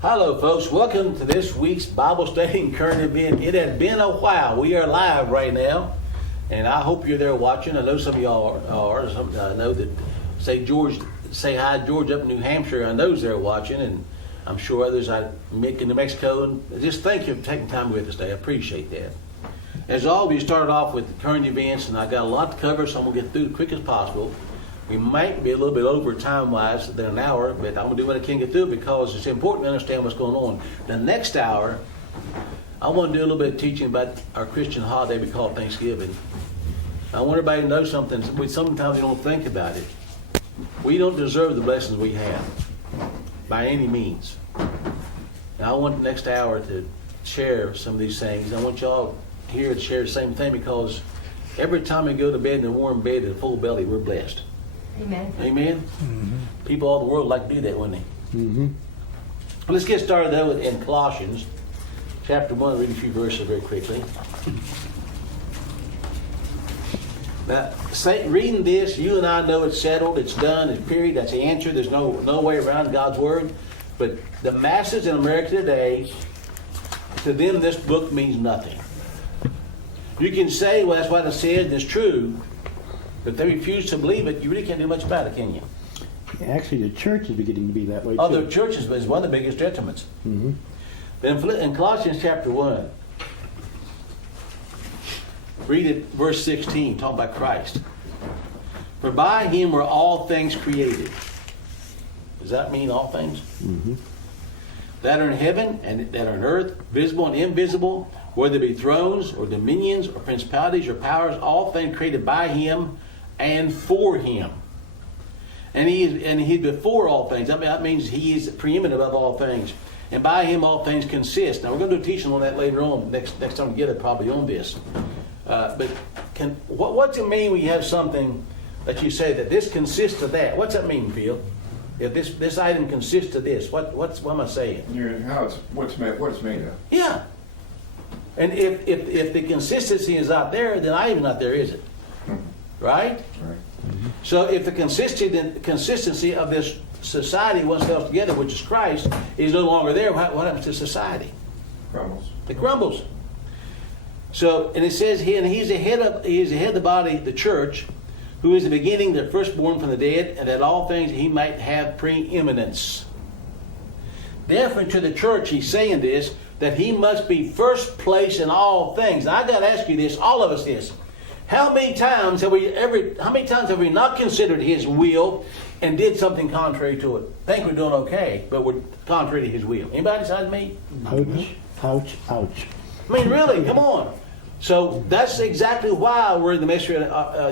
Hello, folks. Welcome to this week's Bible study and current event. It has been a while. We are live right now, and I hope you're there watching. I know some of y'all are. I know that say hi, George up in New Hampshire. I know they're watching, and I'm sure others in New Mexico. And just thank you for taking time with us today. I appreciate that. As always, we started off with the current events, and I got a lot to cover, so I'm gonna get through as quick as possible. We might be a little bit over time-wise than an hour, but I'm going to do what I can get through it because it's important to understand what's going on. The next hour, I want to do a little bit of teaching about our Christian holiday we call Thanksgiving. I want everybody to know something. Sometimes we don't think about it. We don't deserve the blessings we have by any means. Now, I want the next hour to share some of these things. I want y'all here to share the same thing because every time we go to bed in a warm bed and a full belly, we're blessed. Amen. Amen. Mm-hmm. People all over the world like to do that, wouldn't they? Mm-hmm. Let's get started though in Colossians chapter 1. Read a few verses very quickly. Now, reading this, you and I know it's settled, it's done, it's period. That's the answer. There's no way around God's word. But the masses in America today, to them, this book means nothing. You can say, well, that's what it says, and it's true. But if they refuse to believe it, you really can't do much about it, can you? Actually, the church is beginning to be that way, too. Other churches is one of the biggest detriments. Mm-hmm. In Colossians chapter 1, read it, verse 16, talking about Christ. For by him were all things created. Does that mean all things? Mm-hmm. That are in heaven and that are on earth, visible and invisible, whether they be thrones or dominions or principalities or powers, all things created by him and for him. And he's before all things. That means he is preeminent above all things. And by him all things consist. Now we're going to do a teaching on that later on, next time we get it probably on this. But what's it mean when you have something that you say that this consists of that? What's that mean, Phil? If this item consists of this, what am I saying? What it's made of. Yeah. And if the consistency is not there, then I am not there, is it? Right? Right. Mm-hmm. So if the consistency of this society once held together, which is Christ, is no longer there, what happens to society? Crumbles. It crumbles. So, and it says here, and he is the head of the body, the church, who is the beginning, the firstborn from the dead, and that all things he might have preeminence. Therefore, to the church, he's saying this, that he must be first place in all things. Now, I got to ask you this, all of us this. How many times have we not considered his will and did something contrary to it? Think we're doing okay, but we're contrary to his will. Anybody besides me? Ouch, ouch, ouch. I mean, really, come on. So that's exactly why we're in the mystery in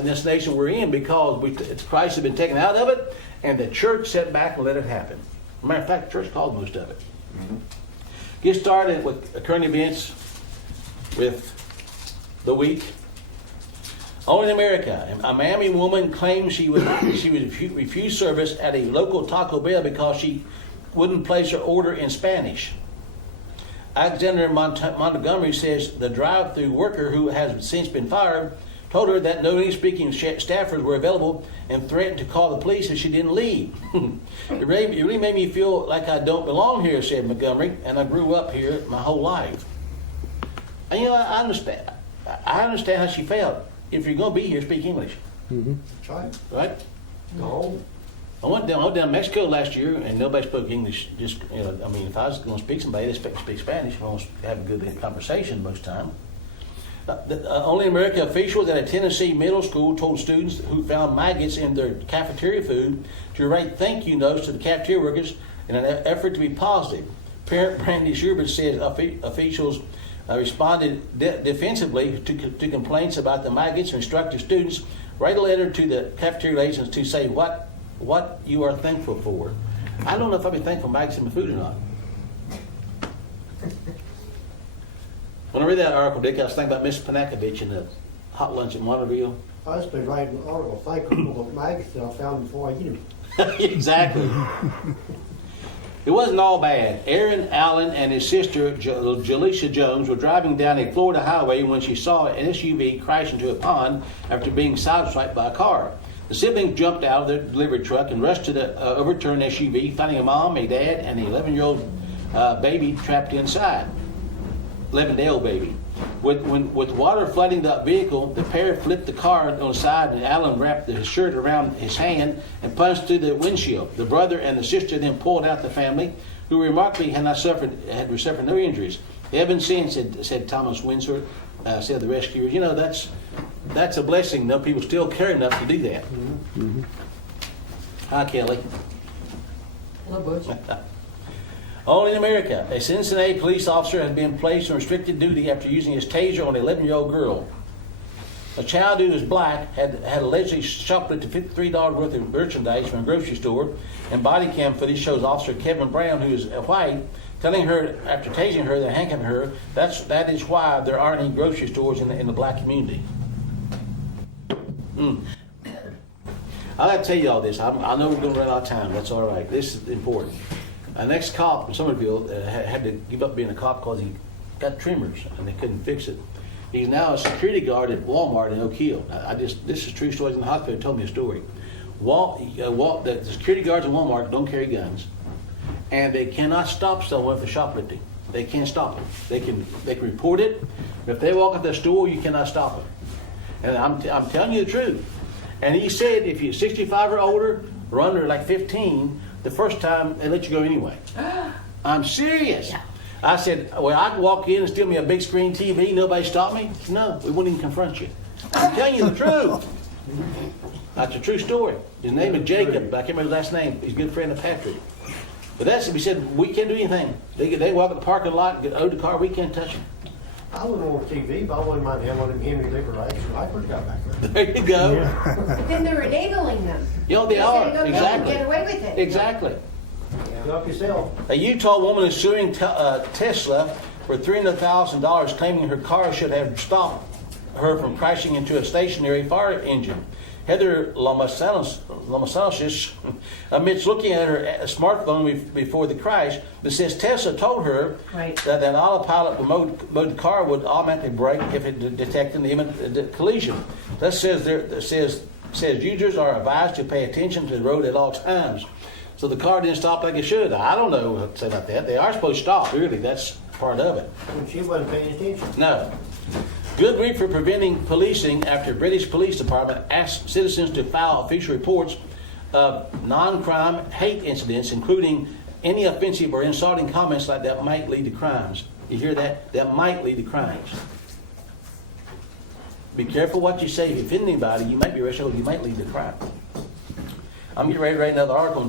this nation we're in, because Christ has been taken out of it, and the church sat back and let it happen. As a matter of fact, the church caused most of it. Mm-hmm. Get started with current events with the week. Only in America, a Miami woman claims she was refused service at a local Taco Bell because she wouldn't place her order in Spanish. Alexander Montgomery says the drive-through worker, who has since been fired, told her that no English-speaking staffers were available and threatened to call the police if she didn't leave. It really made me feel like I don't belong here, said Montgomery, and I grew up here my whole life. And I understand. I understand how she felt. If you're going to be here, speak English. Mm-hmm. That's right. Right? No. I went down to Mexico last year, and nobody spoke English. Just if I was going to speak to somebody, they speak Spanish. I want to have a good conversation most time. Only America officials at a Tennessee middle school told students who found maggots in their cafeteria food to write thank you notes to the cafeteria workers in an effort to be positive. Parent Brandy Schubert says officials responded defensively to complaints about the maggots and instructed students write a letter to the cafeteria agents to say what you are thankful for. I don't know if I'll be thankful for maggots in my food or not. When I read that article, Dick, I was thinking about Miss Panakovich and the hot lunch in Monterville. I just been writing an article thanking for the maggots that I found before I eat them. Exactly. It wasn't all bad. Aaron Allen and his sister, Jaleisha Jones, were driving down a Florida highway when she saw an SUV crash into a pond after being sideswiped by a car. The siblings jumped out of their delivery truck and rushed to the overturned SUV, finding a mom, a dad, and an 11-year-old baby trapped inside, 11-day-old baby. With water flooding the vehicle, the pair flipped the car on the side, and Alan wrapped his shirt around his hand and punched through the windshield. The brother and the sister then pulled out the family, who remarkably had suffered no injuries. Heaven sent, said Thomas Windsor, said the rescuers. You know, that's a blessing. No people still care enough to do that. Mm-hmm. Hi, Kelly. Hello, Butch. Only in America, a Cincinnati police officer has been placed on restricted duty after using his taser on an 11-year-old girl. A child who was black had allegedly shoplifted $53 worth of merchandise from a grocery store, and body cam footage shows Officer Kevin Brown, who is white, telling her after tasing her, they're handcuffing her. That is why there aren't any grocery stores in the black community. I got to tell you all this. I know we're going to run out of time. That's all right. This is important. An ex-cop in Somerville had to give up being a cop because he got tremors and they couldn't fix it. He's now a security guard at Walmart in Oak Hill. This is true stories in the hospital. Told me a story. The security guards in Walmart don't carry guns, and they cannot stop someone for shoplifting. They can't stop them. They can report it. But if they walk up the store, you cannot stop them. And I'm telling you the truth. And he said if you're 65 or older, or under like 15, the first time they let you go anyway. I'm serious. Yeah. I said, well, I could walk in and steal me a big screen TV, nobody stop me? No, we wouldn't even confront you. I'm telling you the truth. That's a true story. His name is Jacob, but I can't remember his last name. He's a good friend of Patrick. But he said, we can't do anything. They walk in the parking lot and get out of the car, we can't touch them. I wouldn't want TV, but I wouldn't mind having one of them Henry Liberation rifles got back there. There you go. Yeah. Then they're enabling them. You know, they are. Exactly. Get away with it. Exactly. Help yourself. A Utah woman is suing Tesla for $300,000, claiming her car should have stopped her from crashing into a stationary fire engine. Heather Lomasalis admits looking at her smartphone before the crash, but says Tesla told her that an autopilot mode car would automatically brake if it detected the imminent collision. That says users are advised to pay attention to the road at all times. So the car didn't stop like it should. I don't know what to say about that. They are supposed to stop, really. That's part of it. And she wasn't paying attention. No. Good week for preventing policing after British Police Department asked citizens to file official reports of non-crime hate incidents, including any offensive or insulting comments like that might lead to crimes. You hear that? That might lead to crimes. Be careful what you say. If you offend anybody, you might be arrested or you might lead to crime. I'm getting ready to write another article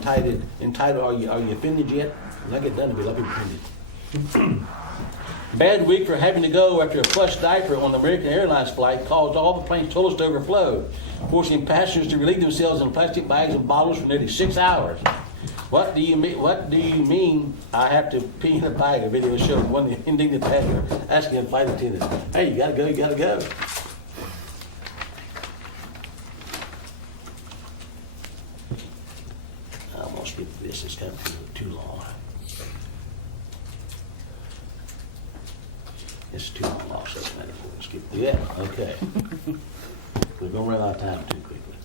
entitled Are you offended yet? When I get done, I'll be offended. Bad week for having to go after a plush diaper on the American Airlines flight caused all the plane's toilets to overflow, forcing passengers to relieve themselves in plastic bags and bottles for nearly 6 hours. What do you mean I have to pee in a bag? A video shows one indignant passenger asking a flight attendant, hey, you gotta go. I almost skip this, it's kind of too long. It's too long also, we'll skip through that. Okay. We're gonna run out of time too quickly.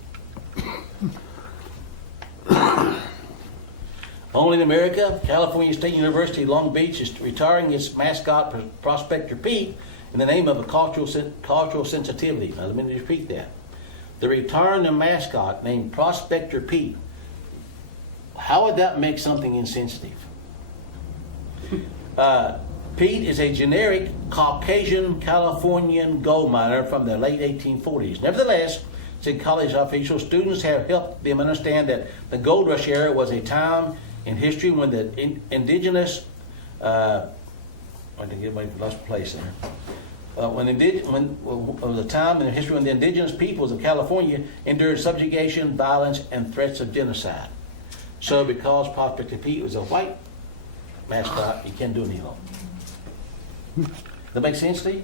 Only in America, California State University Long Beach is retiring its mascot, Prospector Pete, in the name of a cultural sensitivity. Now let me repeat that. The return of mascot named Prospector Pete. How would that make something insensitive? Pete is a generic Caucasian Californian gold miner from the late 1840s. Nevertheless, said college officials, students have helped them understand that the gold rush era was a time in history when the indigenous, I didn't get my lost place there. When the time in history when the indigenous peoples of California endured subjugation, violence, and threats of genocide. So, because Prospector Pete was a white mascot, you can't do it any longer. That make sense to you?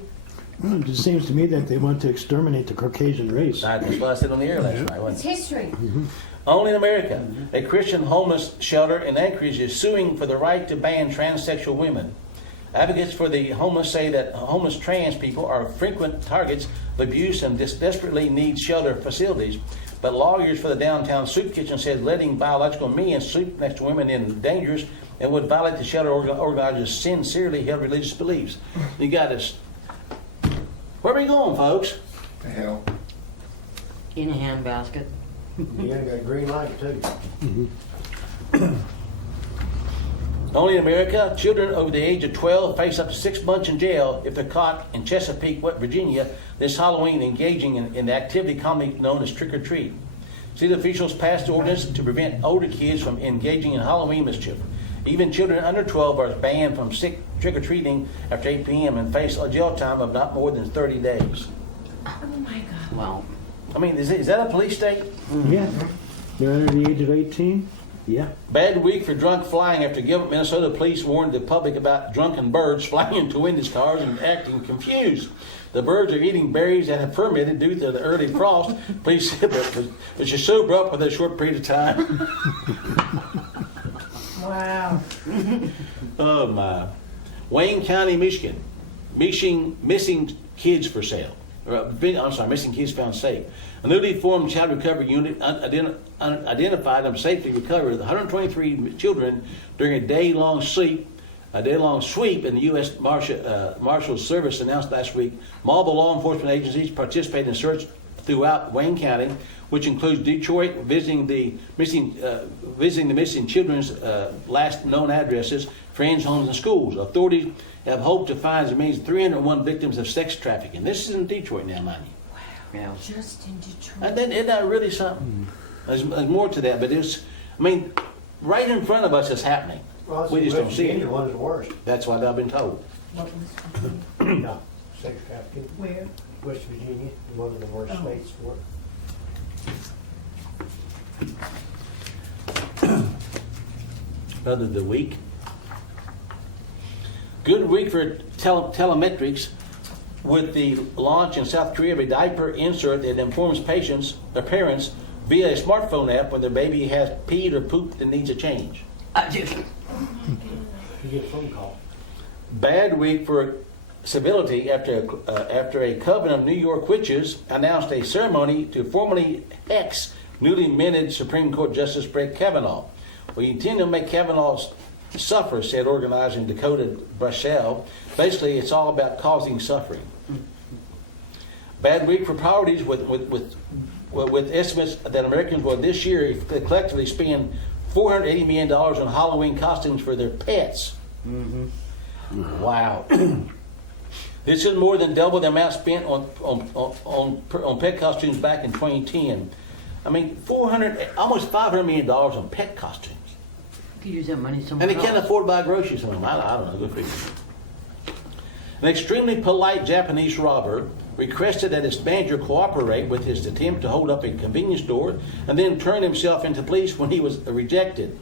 Well, it just seems to me that they want to exterminate the Caucasian race. That's what I said on the air last night, It's wasn't it? history. Only in America, a Christian homeless shelter in Anchorage is suing for the right to ban transsexual women. Advocates for the homeless say that homeless trans people are frequent targets of abuse and desperately need shelter facilities. But lawyers for the downtown soup kitchen said letting biological men soup next to women is dangerous and would violate the shelter organizer's sincerely held religious beliefs. You got us. Where are we going, folks? The hell. In a handbasket. You ain't got green light too. Only in America, children over the age of 12 face up to 6 months in jail if they're caught in Chesapeake, Virginia, this Halloween engaging in the activity commonly known as trick or treat. City officials passed ordinance to prevent older kids from engaging in Halloween mischief. Even children under 12 are banned from trick or treating after 8 p.m. and face a jail time of not more than 30 days. Oh my God. Well, I mean, is that a police state? Yeah. They're under the age of 18? Yeah. Bad week for drunk flying after Minnesota police warned the public about drunken birds flying into windows cars and acting confused. The birds are eating berries that have fermented due to the early frost. Police said, but you're sober up for a short period of time. Wow. Oh my. Wayne County, Michigan. Missing kids for sale. Missing kids found safe. A newly formed child recovery unit identified and safely recovered 123 children during a day-long sweep in the U.S. Marshals Service announced last week. Multiple law enforcement agencies participated in search throughout Wayne County, which includes Detroit, visiting the missing children's last known addresses, friends, homes, and schools. Authorities have hoped to find as many as 301 victims of sex trafficking. This is in Detroit now, mind you. yeah. Just in Detroit. And then, isn't that really something? There's more to that, but right in front of us it's happening. Well, We just don't see Virginia it. one is worse. That's what I've been told. What was Yeah, sex trafficking. where? West Virginia, one of the worst Oh. states for it. Other the week. Good week for telemetrics with the launch in South Korea of a diaper insert that informs parents via a smartphone app when their baby has peed or pooped and needs a change. You get a phone call. Bad week for civility after a coven of New York witches announced a ceremony to formally ex newly minted Supreme Court Justice Brett Kavanaugh. We intend to make Kavanaugh suffer, said organizer Dakota Brashell. Basically, it's all about causing suffering. Bad week for priorities with estimates that Americans will this year collectively spend $480 million on Halloween costumes for their pets. Mm-hmm. Wow. This is more than double the amount spent on pet costumes back in 2010. I mean, almost $500 million on pet costumes. You could use that money somewhere And they can't else. afford to buy groceries from them. I don't know. Good for you. An extremely polite Japanese robber requested that his manager cooperate with his attempt to hold up a convenience store and then turn himself into police when he was rejected.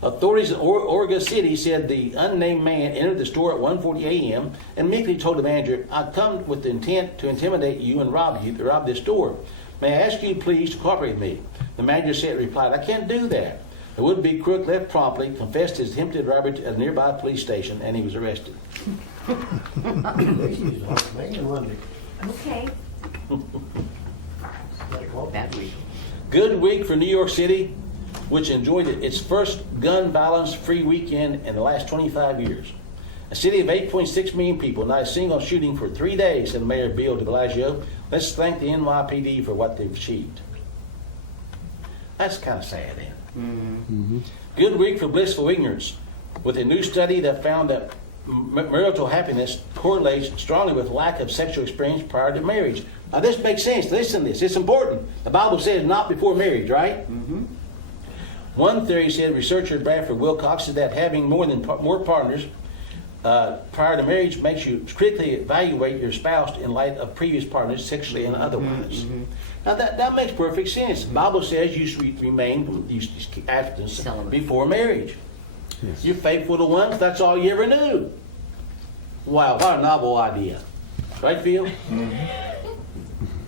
Authorities in Oregon City said the unnamed man entered the store at 1:40 a.m. and meekly told the manager, "I've come with the intent to intimidate you and rob this store. May I ask you please to cooperate with me?" The manager replied, "I can't do that." The would-be crook left promptly, confessed his attempted robbery at a nearby police station, and he was arrested. This is like man Monday. Okay. Bad week. Good week for New York City, which enjoyed its first gun violence-free weekend in the last 25 years. A city of 8.6 million people, not a single shooting for 3 days, said Mayor Bill de Blasio. Let's thank the NYPD for what they've achieved. That's kind of sad, isn't it? Mm-hmm. Good week for blissful ignorance, with a new study that found that marital happiness correlates strongly with lack of sexual experience prior to marriage. Now this makes sense. Listen to this. It's important. The Bible says not before marriage, right? Mm-hmm. One theory, said researcher Bradford Wilcox, is that having more partners prior to marriage makes you critically evaluate your spouse in light of previous partners, sexually and otherwise. Mm-hmm. Now that makes perfect sense. The Bible says you should remain abstinence Celibate. before marriage. Yes. You're faithful to one, that's all you ever knew. Wow, what a novel idea. Right, Phil?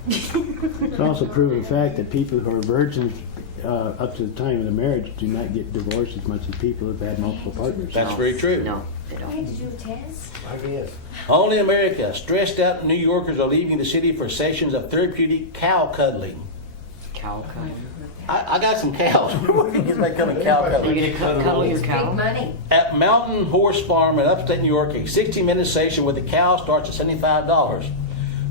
It's also proven fact that people who are virgins up to the time of the marriage do not get divorced as much as people who've had multiple partners. That's No. very true. No, they I don't. had to do a test. I guess. Only in America, stressed out New Yorkers are leaving the city for sessions of therapeutic cow cuddling. Cow cutting. I got some cows. Where can you get that kind of cow You cover? get to cuddle your Big cow. money. At Mountain Horse Farm in upstate New York, a 60-minute session with the cow starts at $75.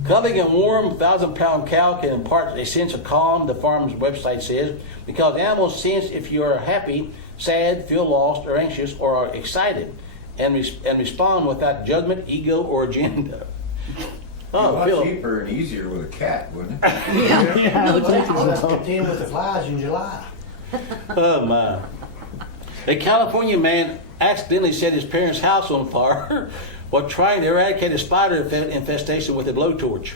Cuddling a warm 1,000-pound cow can impart a sense of calm, the farm's website says, because animals sense if you are happy, sad, feel lost, or anxious, or are excited, and respond without judgment, ego, or agenda. A Oh, lot Phil. cheaper and easier with a cat, wouldn't it? Yeah. I would think Let's so. contend with the flies in July. Oh my. A California man accidentally set his parents' house on fire while trying to eradicate a spider infestation with a blowtorch.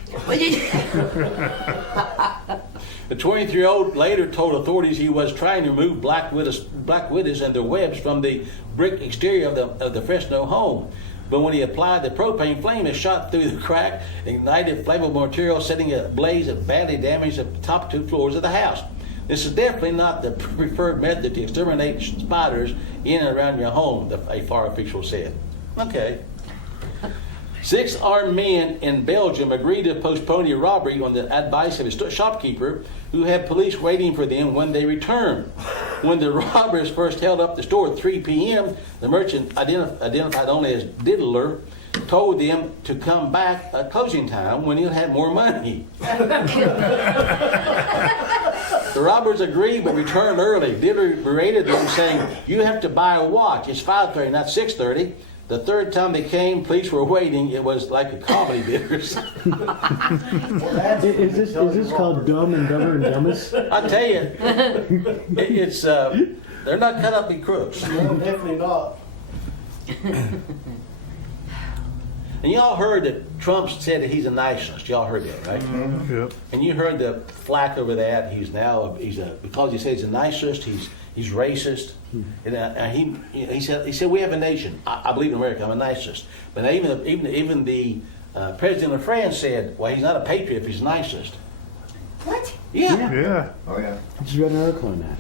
The 23-year-old later told authorities he was trying to remove black widows and their webs from the brick exterior of the Fresno home. But when he applied the propane flame, it shot through the crack, ignited flammable material, setting a blaze that badly damaged the top 2 floors of the house. This is definitely not the preferred method to exterminate spiders in and around your home, a fire official said. Okay. 6 armed men in Belgium agreed to postpone a robbery on the advice of a shopkeeper who had police waiting for them when they returned. When the robbers first held up the store at 3 p.m., the merchant, identified only as Diddler, told them to come back at closing time when he'll have more money. The robbers agreed but returned early. Diddler berated them, saying, "You have to buy a watch. It's 5:30, not 6:30. The third time they came, police were waiting. It was like a comedy bidders. Is this called Dumb and Dumber and Dumbest? I tell you, it's they're not cut up to be crooks. No, definitely not. And y'all heard that Trump said that he's a nationalist. Y'all heard that, right? Yep. And you heard the flack over that. He's because he says he's a nationalist. He's racist. And he said we have a nation. I believe in America. I'm a nationalist. But even the president of France said, well, he's not a patriot if he's a nationalist. What? Yeah. Yeah. Oh, yeah. I just read an article on that.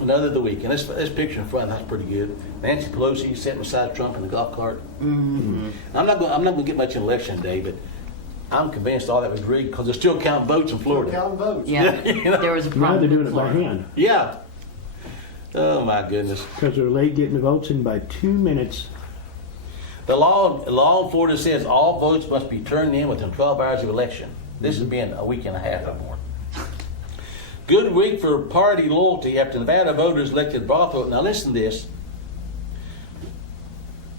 Another of the week. And this picture in front, that's pretty good. Nancy Pelosi sitting beside Trump in the golf cart. Mm-hmm. I'm not going to get much in election day, but I'm convinced all that was rigged because they're still counting votes in Florida. Counting votes. Yeah, there was a Now problem. they're doing in it by Florida. hand Yeah. Oh my goodness. because they're late getting the votes in by 2 minutes. The law in Florida says all votes must be turned in within 12 hours of election. This has been a week and a half or more. Good week for party loyalty after Nevada voters elected brothel. Now listen to this.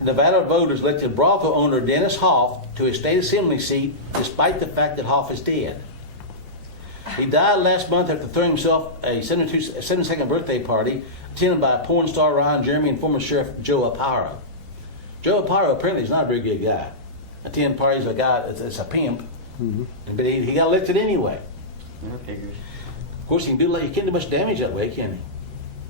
Nevada voters elected brothel owner Dennis Hoff to his state assembly seat despite the fact that Hoff is dead. He died last month after throwing himself a 72nd birthday party attended by porn star Ron Jeremy and former Sheriff Joe Aparo. Joe Aparo apparently is not a very good guy. Attending parties, a guy that's a pimp, but he got elected anyway. Yeah, figures. Of course, you can't do much damage that way, can you?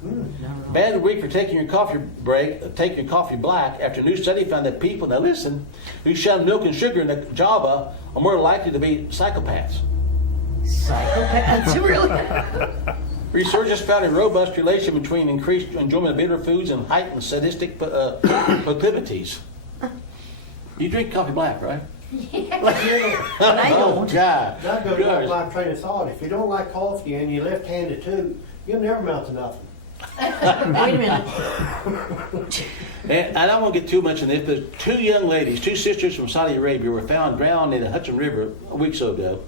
No. Bad week for taking your coffee break, taking your coffee black after a new study found that people, now listen, who shun milk and sugar in the Java are more likely to be psychopaths. Psychopaths, really? Researchers found a robust relation between increased enjoyment of bitter foods and heightened sadistic proclivities. You drink coffee black, right? I Oh, don't. God. That goes off Gosh. my train of thought. If you don't like coffee and you're left-handed too, you'll never amount to nothing. Wait a minute. And I don't want to get too much in this, but 2 young ladies, 2 sisters from Saudi Arabia, were found drowned in the Hudson River a week or so ago.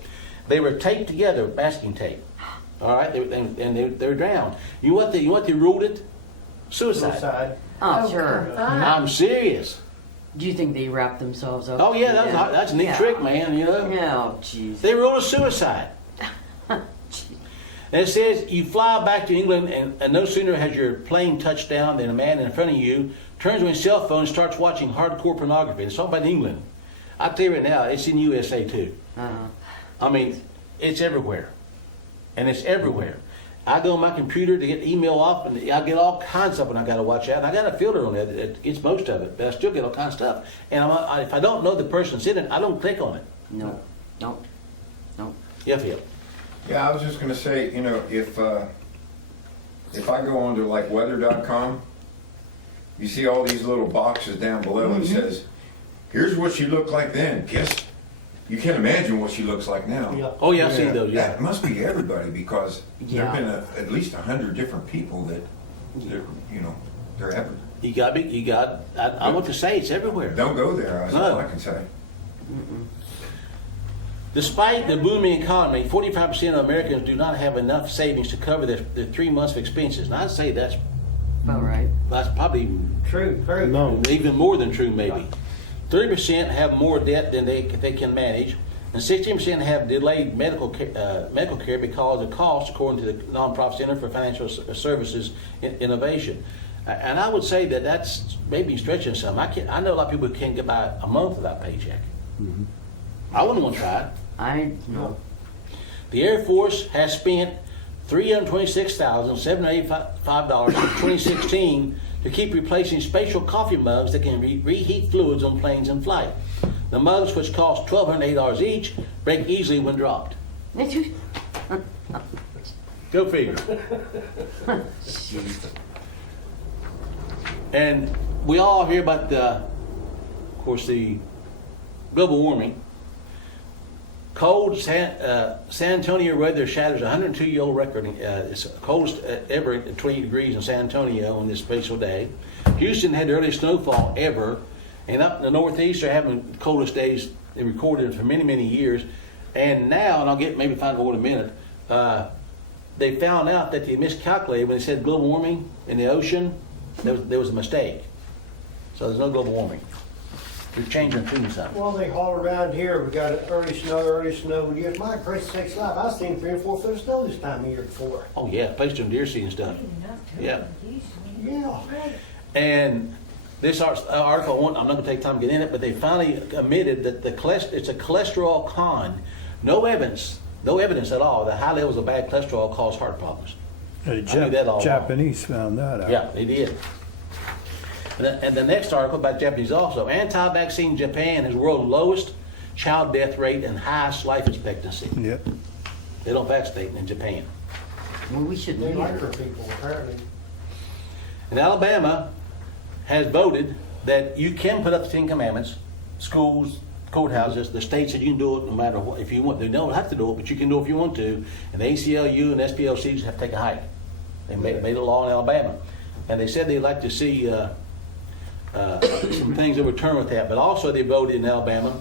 They were taped together with masking tape. All right, they were drowned. You know what they ruled it? Suicide. Suicide. Oh, sure. I'm serious. Do you think they wrapped themselves up? Oh yeah, that's a neat Yeah. trick, man. You know. Oh, jeez. They ruled it suicide. And it says you fly back to England, and no sooner has your plane touched down than a man in front of you turns on his cell phone and starts watching hardcore pornography. It's all about England. I tell you right now, it's in USA too. Uh-huh. I mean, it's everywhere. And it's everywhere. I go on my computer to get email off, and I get all kinds of stuff, and I got to watch out. And I got a filter on there that gets most of it, but I still get all kinds of stuff. And if I don't know the person's in it, I don't click on it. No. Yeah, Phil. Yeah, I was just gonna say, you know, if I go onto like weather.com, you see all these little boxes down below and it says, here's what you look like then, kiss. you can't imagine what she looks like now. Yeah. Oh, yeah, I see those, yeah. That must be everybody, because Yeah. there've been at least 100 different people that, they're ever. I want to say it's everywhere. Don't go there, that's all I can say. Despite the booming economy, 45% of Americans do not have enough savings to cover their 3 months of expenses. And I'd say that's Right. probably True, very No. even more than true, maybe. 30% have more debt than they can manage, and 16% have delayed medical care because of costs, according to the Nonprofit Center for Financial Services Innovation. And I would say that that's maybe stretching some. I know a lot of people can't get by a month without a paycheck. I wouldn't want to try it. No. The Air Force has spent $326,785 in 2016 to keep replacing special coffee mugs that can reheat fluids on planes in flight. The mugs, which cost $1,208 each, break easily when dropped. Go figure. Jeez. And we all hear about of course, the global warming. Cold San Antonio weather shatters a 102-year-old record. It's the coldest ever at 20 degrees in San Antonio on this special day. Houston had the earliest snowfall ever. And up in the Northeast, they're having the coldest days they recorded for many, many years. And now, and I'll maybe find more in a minute, they found out that they miscalculated when they said global warming in the ocean. There was a mistake. So there's no global warming. They're changing things up. Well, they haul around here, we got early snow. Yes, my gracious sakes alive, I've seen 3 and 4 foot of snow this time of year before. Oh yeah, placed on deer seed and stuff. Yeah. Yeah. And this article, I'm not going to take time to get in it, but they finally admitted that it's a cholesterol con. No evidence at all that high levels of bad cholesterol cause heart problems. The knew that all along. Japanese found that out. Yeah, they did. And the next article about Japanese also. Anti-vaccine Japan has world's lowest child death rate and highest life expectancy. Yep. They don't vaccinate in Japan. Well, we should They be like here. their people, apparently. And Alabama has voted that you can put up the 10 Commandments, schools, courthouses. The state said you can do it no matter what. If you want, they don't have to do it, but you can do it if you want to. And the ACLU and SPLCs have to take a hike. They made a law in Alabama. And they said they'd like to see some things overturned with that. But also they voted in Alabama,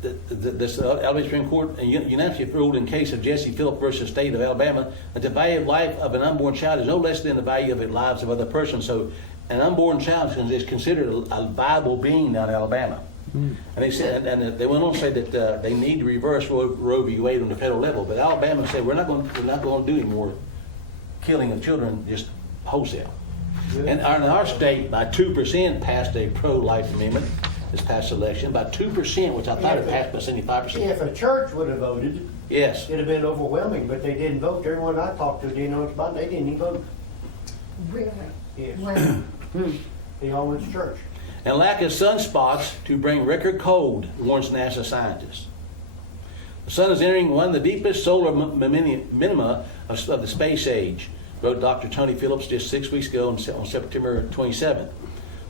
this Alabama Supreme Court unanimously ruled in case of Jesse Phillips versus State of Alabama that the value of life of an unborn child is no less than the value of the lives of other persons. So an unborn child is considered a viable being down in Alabama. And they said, and they went on to say that they need to reverse Roe v. Wade on the federal level. But Alabama said we're not going to do any more killing of children just wholesale. And our state, by 2%, passed a pro-life amendment this past election. By 2%, which I thought it passed by 75%. If a church would have voted, Yes. it'd have been overwhelming, but they didn't vote. Everyone I talked to didn't know much about it. They didn't even vote. Really? Yes. Well, They all went to church. And lack of sunspots to bring record cold, warns NASA scientists. The sun is entering one of the deepest solar minima of the space age, wrote Dr. Tony Phillips just 6 weeks ago on September 27th.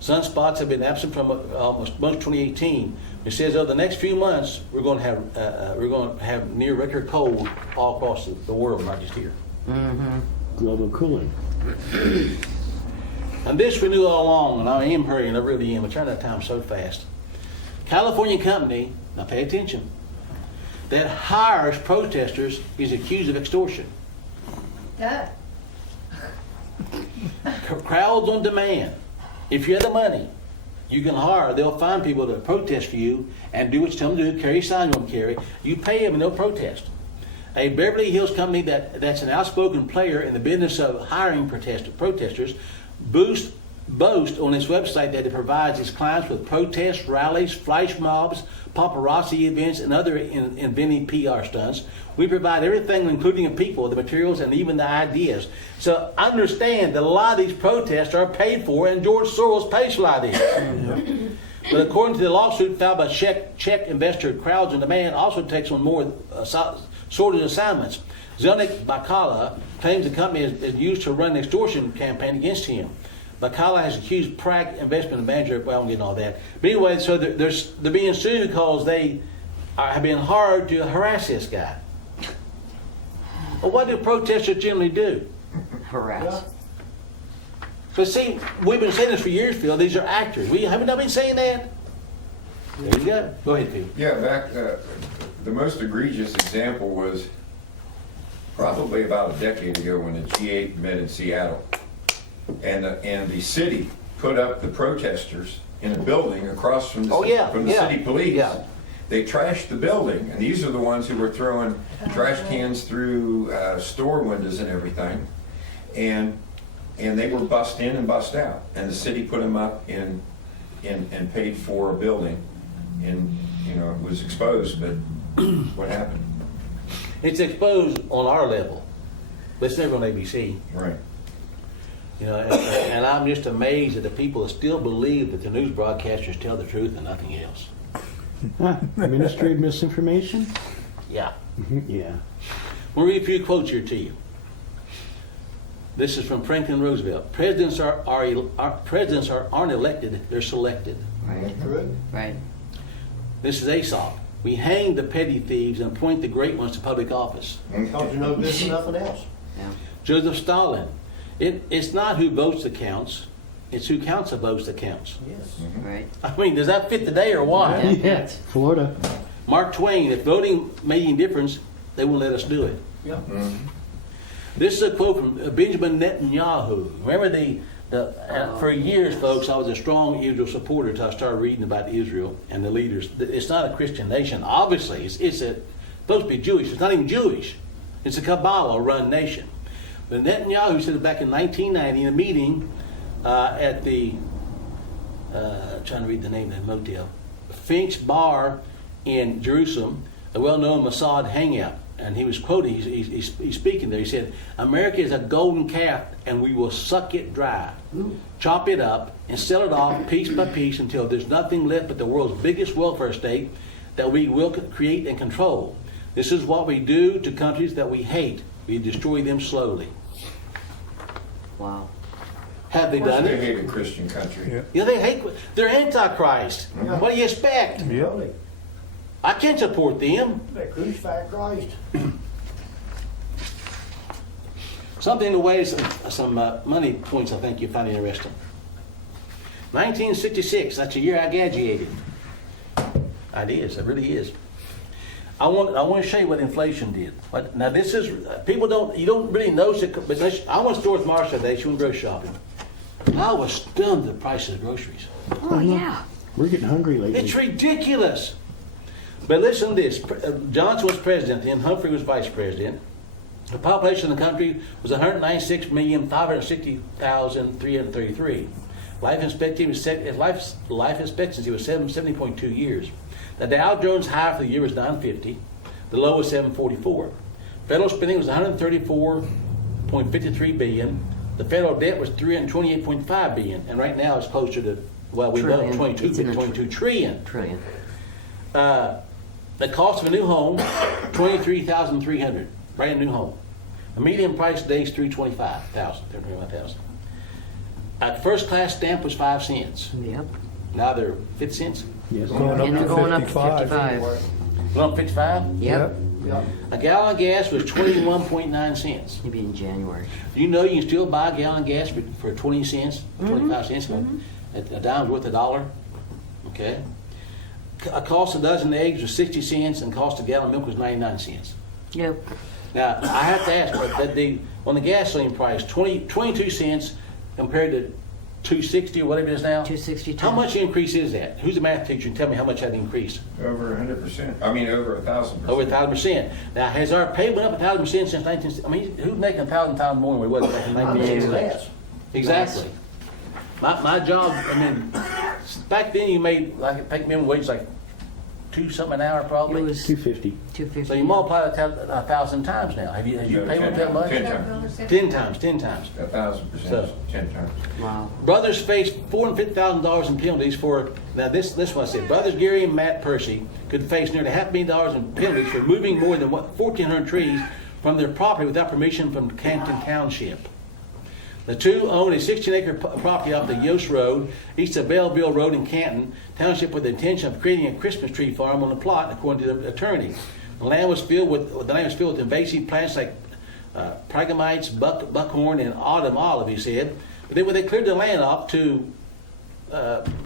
Sunspots have been absent from almost most 2018. It says over the next few months we're going to have near record cold all across the world, not just here. Global cooling. And this we knew all along, and I am hurrying, I really am. I turn that time so fast. California company, now pay attention, that hires protesters is accused of extortion. duh. Crowds on demand. If you have the money, you can hire. They'll find people to protest for you and do what you tell them to do, carry signs you want to carry. You pay them and they'll protest. A Beverly Hills company that's an outspoken player in the business of hiring protesters boast on its website that it provides its clients with protest rallies, flash mobs, paparazzi events, and other inventive PR stunts. We provide everything, including the people, the materials, and even the ideas. So understand that a lot of these protests are paid for, and George Soros pays for a lot of these. But according to the lawsuit filed by Czech investor Crowds on Demand, also takes on more sorted assignments. Zelnik Bakala claims the company is used to run an extortion campaign against him. Bakala has accused Prague investment manager, well, I won't get into all that. But anyway, so they're being sued because they have been hired to harass this guy. Well, what do protesters generally do? Harass. But see, we've been saying this for years, Phil. These are actors. We haven't been saying that. There you go. Go ahead, Phil. Yeah, back, the most egregious example was probably about a decade ago when the G8 met in Seattle. And the city put up the protesters in a building across from the city police. Yeah. They trashed the building, and these are the ones who were throwing trash cans through store windows and everything. And they were bussed in and bussed out. And the city put them up and paid for a building. And, you know, it was exposed, but what happened? It's exposed on our level, but it's never on ABC. Right. You know, and I'm just amazed that the people that still believe that the news broadcasters tell the truth and nothing else. Ministry of misinformation? Yeah. Yeah. We'll read a few quotes here to you. This is from Franklin Roosevelt. Presidents aren't elected, they're selected. Right. Correct. Right. This is Aesop. We hang the petty thieves and appoint the great ones to public office. Because you know this and nothing else. Yeah. Joseph Stalin. It's not who votes that counts, it's who counts the votes that counts. Yes. Right. I mean, does that fit today or what? Yeah. Yeah. Florida. Mark Twain, if voting made any difference, they won't let us do it. Yeah. This is a quote from Benjamin Netanyahu. Remember for years, folks, I was a strong Israel supporter until I started reading about Israel and the leaders. It's not a Christian nation. Obviously, it's supposed to be Jewish. It's not even Jewish. It's a Kabbalah-run nation. But Netanyahu said back in 1990 in a meeting at the, trying to read the name of the motel, Finks Bar in Jerusalem, a well-known Mossad hangout. And he was quoting, he's speaking there. He said, America is a golden calf and we will suck it dry, chop it up, and sell it off piece by piece until there's nothing left but the world's biggest welfare state that we will create and control. This is what we do to countries that we hate. We destroy them slowly. Wow. Have they Of course done they it? hate a Christian country. Yeah, they hate. They're Antichrist. Yeah. What do you expect? Really. I can't support them. They crucified Christ. Something to weigh some money points I think you find interesting. 1966, that's the year I graduated. It is, it really is. I want to show you what inflation did. Now this is, you don't really notice it, but I went to Dorothy Marsh today, she went grocery shopping. I was stunned at the price of groceries. Oh, yeah. We're getting hungry lately. It's ridiculous. But listen to this. Johnson was president then, Humphrey was vice president. The population of the country was 196,560,333. Life expectancy was 70.2 years. The Dow Jones high for the year was 950. The low was 744. Federal spending was 134.53 billion. The federal debt was 328.5 billion, and right now it's closer to we know Trillion. 22 trillion. Trillion. The cost of a new home, $23,300. Brand new home. The median price today is $325,000. First class stamp was 5 cents. Yep. Now they're 50 cents. Yes. Going And they're up going to up to 55. 55. Well, 55. Yep. Yeah. A gallon of gas was 21.9 cents. Maybe in January. You know you can still buy a gallon of gas for 20 cents, 25 cents. A dime's worth $1. Okay. A cost of a dozen eggs was 60 cents, and cost of a gallon of milk was 99 cents. Yep. Now, I have to ask, on the gasoline price, 22 cents compared to 260 or whatever it is now. 262. How much increase is that? Who's a math teacher and tell me how much that increased? Over 100%. I mean, over 1,000%. Over 1,000%. Now, has our pay went up 1,000% since 19? I mean, who's making 1,000 more than we was back in I'm making 1960? less. Exactly. My job, I mean, back then you made, like, take minimum wage like $2 an hour It probably. was 250. 250. So you multiply that 1,000 times now. Has your pay went that much? 10 times. 10 times, 10 times. 1,000%, So- 10 times. Wow. Brothers faced $450,000 in penalties for, now this one I said, brothers Gary and Matt Percy could face nearly $500,000 in penalties for removing more than 1,400 trees from their property without permission from Canton Township. The two own a 16-acre property off the Yost Road, east of Belleville Road in Canton Township, with the intention of creating a Christmas tree farm on the plot, according to the attorney. The land was filled with invasive plants like pragamites, buckhorn, and autumn olive, he said. But then when they cleared the land off to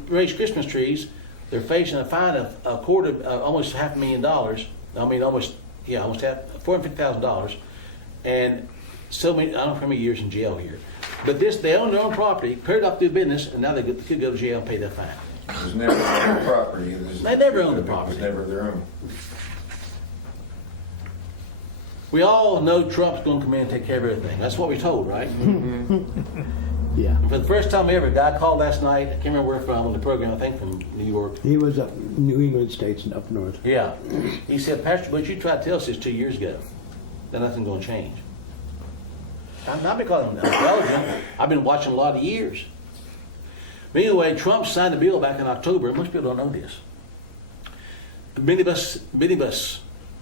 raise Christmas trees, they're facing a fine of almost $500,000. I mean, almost $450,000, and so many, I don't know how many years in jail here. But they own their own property, cleared up their business, and now they could go to jail and pay that fine. It was never their property. They never owned the property. It was never their own. We all know Trump's going to come in and take care of everything. That's what we're told, right? Yeah. For the first time ever, a guy called last night, I can't remember where from, on the program, I think from New York. He was up New England states and up north. Yeah. He said, Pastor Butch, you tried to tell us this 2 years ago, that nothing's going to change. Not because I'm intelligent. I've been watching a lot of years. But anyway, Trump signed a bill back in October. Most people don't know this. Minibus,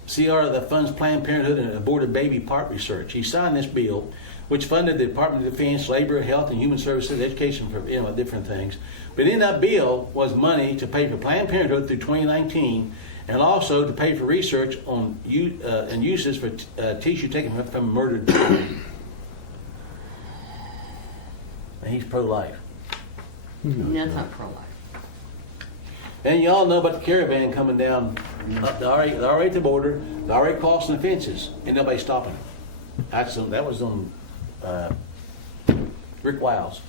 CR that funds Planned Parenthood and aborted baby part research. He signed this bill, which funded the Department of Defense, Labor, Health, and Human Services, education, for different things. But in that bill was money to pay for Planned Parenthood through 2019, and also to pay for research on and uses for tissue taken from murdered children. And he's pro-life. That's not pro-life. And you all know about the caravan coming down. They're already at the border. They're already crossing the fences, and nobody's stopping them. That was on Rick Wiles.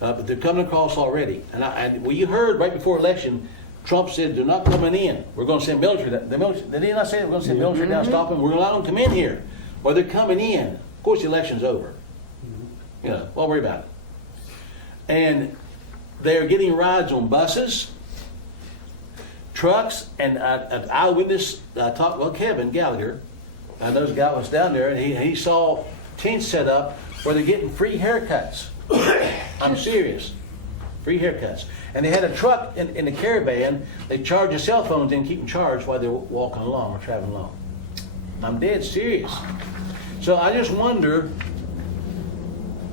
But they're coming across already. And you heard right before election, Trump said they're not coming in. We're going to send military. They did not say we're going to send military down, stop them. We're going to allow them to come in here. Well, they're coming in. Of course, the election's over. You know, don't worry about it. And they're getting rides on buses, trucks, and an eyewitness Kevin Gallagher, I know this guy was down there, and he saw tents set up where they're getting free haircuts. I'm serious. Free haircuts. And they had a truck in the caravan. They charge your cell phones and keep them charged while they're walking along or traveling along. I'm dead serious. So I just wonder,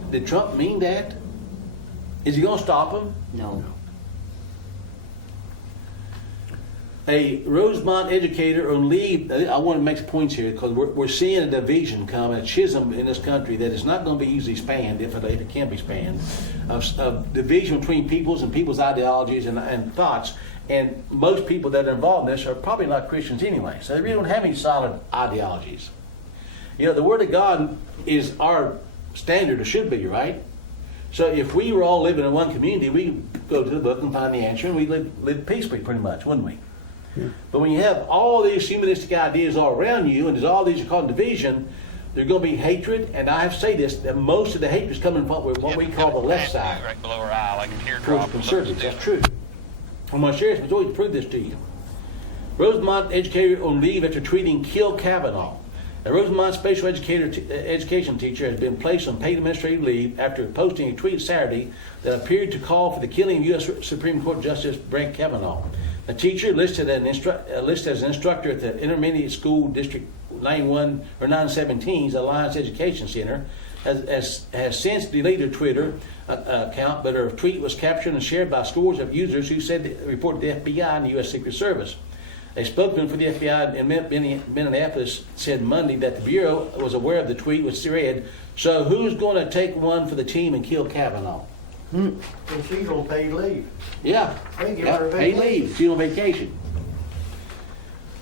did Trump mean that? Is he going to stop them? No. A Rosemont educator on leave, I want to make points here because we're seeing a division come, a schism in this country that is not going to be easily spanned, if it can be spanned, of division between peoples and people's ideologies and thoughts. And most people that are involved in this are probably not Christians anyway, so they really don't have any solid ideologies. You know, the Word of God is our standard, or should be, right? So if we were all living in one community, we could go to the book and find the answer, and we'd live peacefully pretty much, wouldn't we? Yeah. But when you have all these humanistic ideas all around you, and there's all these are called division, there's going to be hatred. And I have to say this, that most of the hatred is coming from what we call the left side, right below her eye, like a towards teardrop. the conservatives. That's true. I'm going to share this, but always prove this to you. Rosemont educator on leave after tweeting "Kill Kavanaugh." A Rosemont special education teacher has been placed on paid administrative leave after posting a tweet Saturday that appeared to call for the killing of U.S. Supreme Court Justice Brett Kavanaugh. The teacher, listed as an instructor at the Intermediate School District 917's Alliance Education Center, has since deleted her Twitter account, but her tweet was captured and shared by scores of users who reported the FBI and the U.S. Secret Service. A spokesman for the FBI in Minneapolis said Monday that the Bureau was aware of the tweet, which read, "So who's going to take one for the team and kill Kavanaugh?" And she's on paid leave. Yeah, They give her a paid vacation. leave. She's on vacation.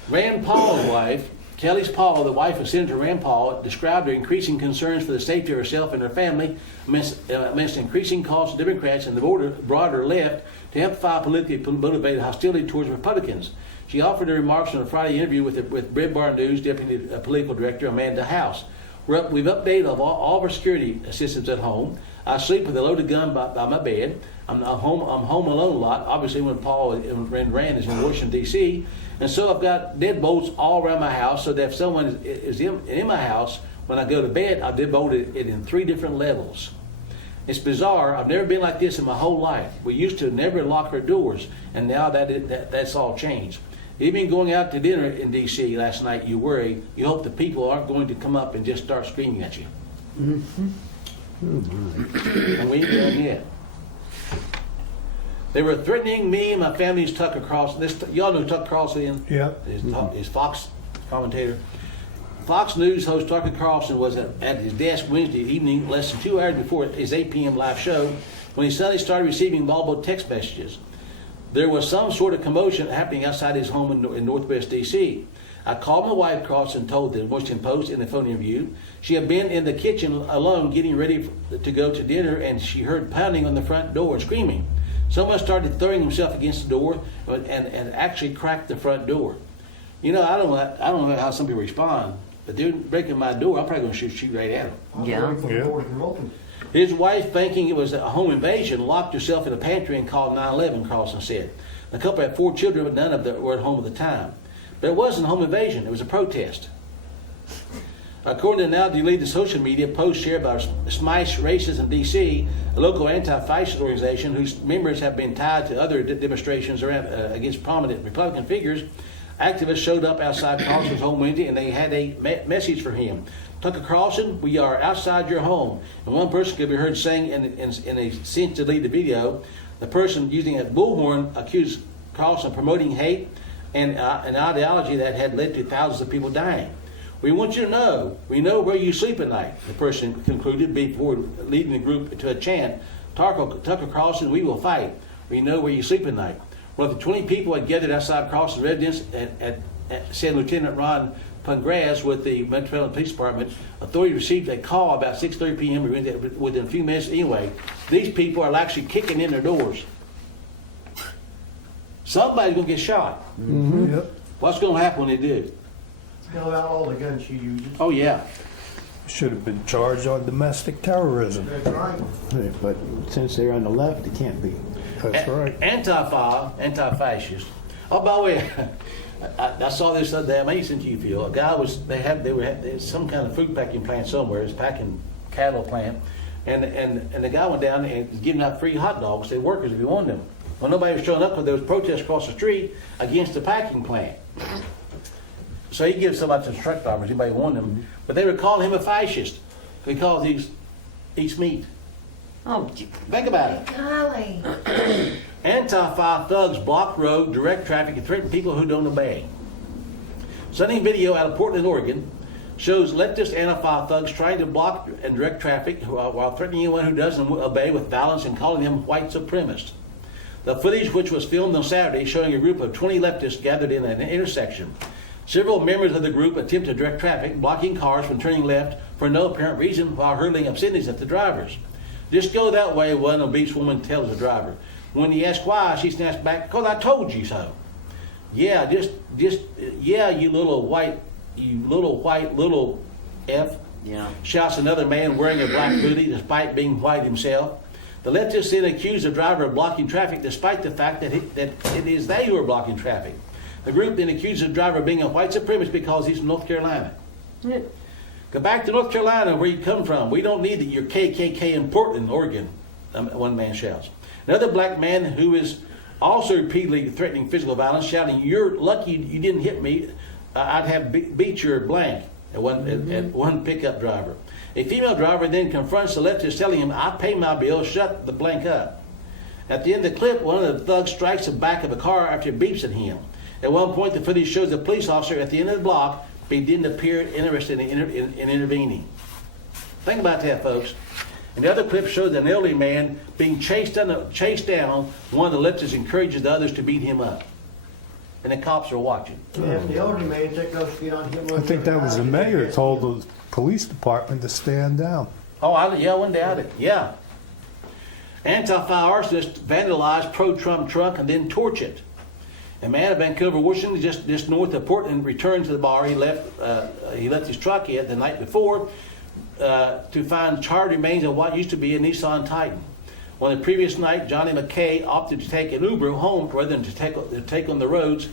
Rand Paul's wife, Kelly's Paul, the wife of Senator Rand Paul, described her increasing concerns for the safety of herself and her family amidst increasing costs of Democrats and the broader left to amplify politically motivated hostility towards Republicans. She offered her remarks on a Friday interview with Breitbart News Deputy Political Director Amanda House. We've updated all of our security systems at home. I sleep with a loaded gun by my bed. I'm home alone a lot, obviously when Rand is in Washington, D.C., and so I've got deadbolts all around my house so that if someone is in my house, when I go to bed, I've deadbolted it in 3 different levels. It's bizarre. I've never been like this in my whole life. We used to never lock our doors, and now that's all changed. Even going out to dinner in D.C. last night, you worry. You hope the people aren't going to come up and just start screaming at you. Mm-hmm. And we ain't done yet. They were threatening me and my family's Tucker Carlson. Y'all know who Tucker Carlson is? Yeah. His Fox commentator. Fox News host Tucker Carlson was at his desk Wednesday evening, less than 2 hours before his 8 p.m. live show, when he suddenly started receiving multiple text messages. There was some sort of commotion happening outside his home in Northwest D.C. I called my wife Carlson and told the Washington Post in the phone interview she had been in the kitchen alone getting ready to go to dinner, and she heard pounding on the front door and screaming. Someone started throwing himself against the door and actually cracked the front door. You know, I don't know how some people respond, but they're breaking my door. I'm probably going to shoot right at them. Yeah. His wife, thinking it was a home invasion, locked herself in a pantry and called 911, Carlson said. The couple had 4 children, but none of them were at home at the time. But it wasn't a home invasion. It was a protest. According to now deleted social media posts shared by Smice Races in D.C., a local anti-fascist organization whose members have been tied to other demonstrations around, against prominent Republican figures, activists showed up outside Carlson's home Wednesday, and they had a message for him. Tucker Carlson, we are outside your home. And one person could be heard saying in a since deleted video, the person using a bullhorn accused Carlson of promoting hate and an ideology that had led to thousands of people dying. We want you to know, we know where you sleep at night, the person concluded before leading the group to a chant, Tucker Carlson, we will fight. We know where you sleep at night. Well, the 20 people had gathered outside Carlson's residence said Lieutenant Ron Pungraz with the Metropolitan Police Department. Authorities received a call about 6:30 p.m. within a few minutes. Anyway, these people are actually kicking in their doors. Somebody's going to get shot. Mm-hmm. Yep. What's going to happen when they do? Spell out all the guns she uses. Oh, yeah. Should have been charged on domestic terrorism. That's right. But since they're on the left, it can't be. That's right. Anti-fascist. Oh, by the way, I saw this the other day. I may send to you, Phil. A guy they had some kind of food packing plant somewhere. It's packing cattle plant, and the guy went down and was giving out free hot dogs to workers if you wanted them. Well, nobody was showing up because there was protests across the street against the packing plant. So he gives some out to the truck drivers. Anybody wanted them, but they were calling him a fascist because he eats meat. Oh, Think about it. Golly. Anti-Fa thugs block road, direct traffic, and threaten people who don't obey. Stunning video out of Portland, Oregon, shows leftist Anti-Fa thugs trying to block and direct traffic while threatening anyone who doesn't obey with violence and calling them white supremacists. The footage, which was filmed on Saturday, showing a group of 20 leftists gathered in an intersection. Several members of the group attempt to direct traffic, blocking cars from turning left for no apparent reason while hurling obscenities at the drivers. Just go that way, one obese woman tells the driver. When he asks why, she snaps back, because I told you so. Yeah, yeah, you little white F, yeah. shouts another man wearing a black hoodie despite being white himself. The leftists then accuse the driver of blocking traffic despite the fact that it is they who are blocking traffic. The group then accuses the driver of being a white supremacist because he's from North Carolina. Yeah. Go back to North Carolina where you come from. We don't need your KKK in Portland, Oregon, one man shouts. Another black man who is also repeatedly threatening physical violence, shouting, "You're lucky you didn't hit me. I'd have beat your blank," at one pickup driver. A female driver then confronts the leftist, telling him, "I pay my bill, shut the blank up." At the end of the clip, one of the thugs strikes the back of a car after it beeps at him. At one point, the footage shows a police officer at the end of the block, but he didn't appear interested in intervening. Think about that, folks. And the other clip shows an elderly man being chased down. One of the leftists encourages the others to beat him up. And the cops are watching. Yeah, if the elderly man took those feet on him. I think that was the mayor told the police department to stand down. Oh, I wouldn't doubt it. Yeah. Anti-Fa arsonists vandalized pro-Trump truck and then torch it. A man of Vancouver, Washington, just north of Portland, returned to the bar he left his truck at the night before to find charred remains of what used to be a Nissan Titan. On the previous night, Johnny McKay opted to take an Uber home rather than to take on the roads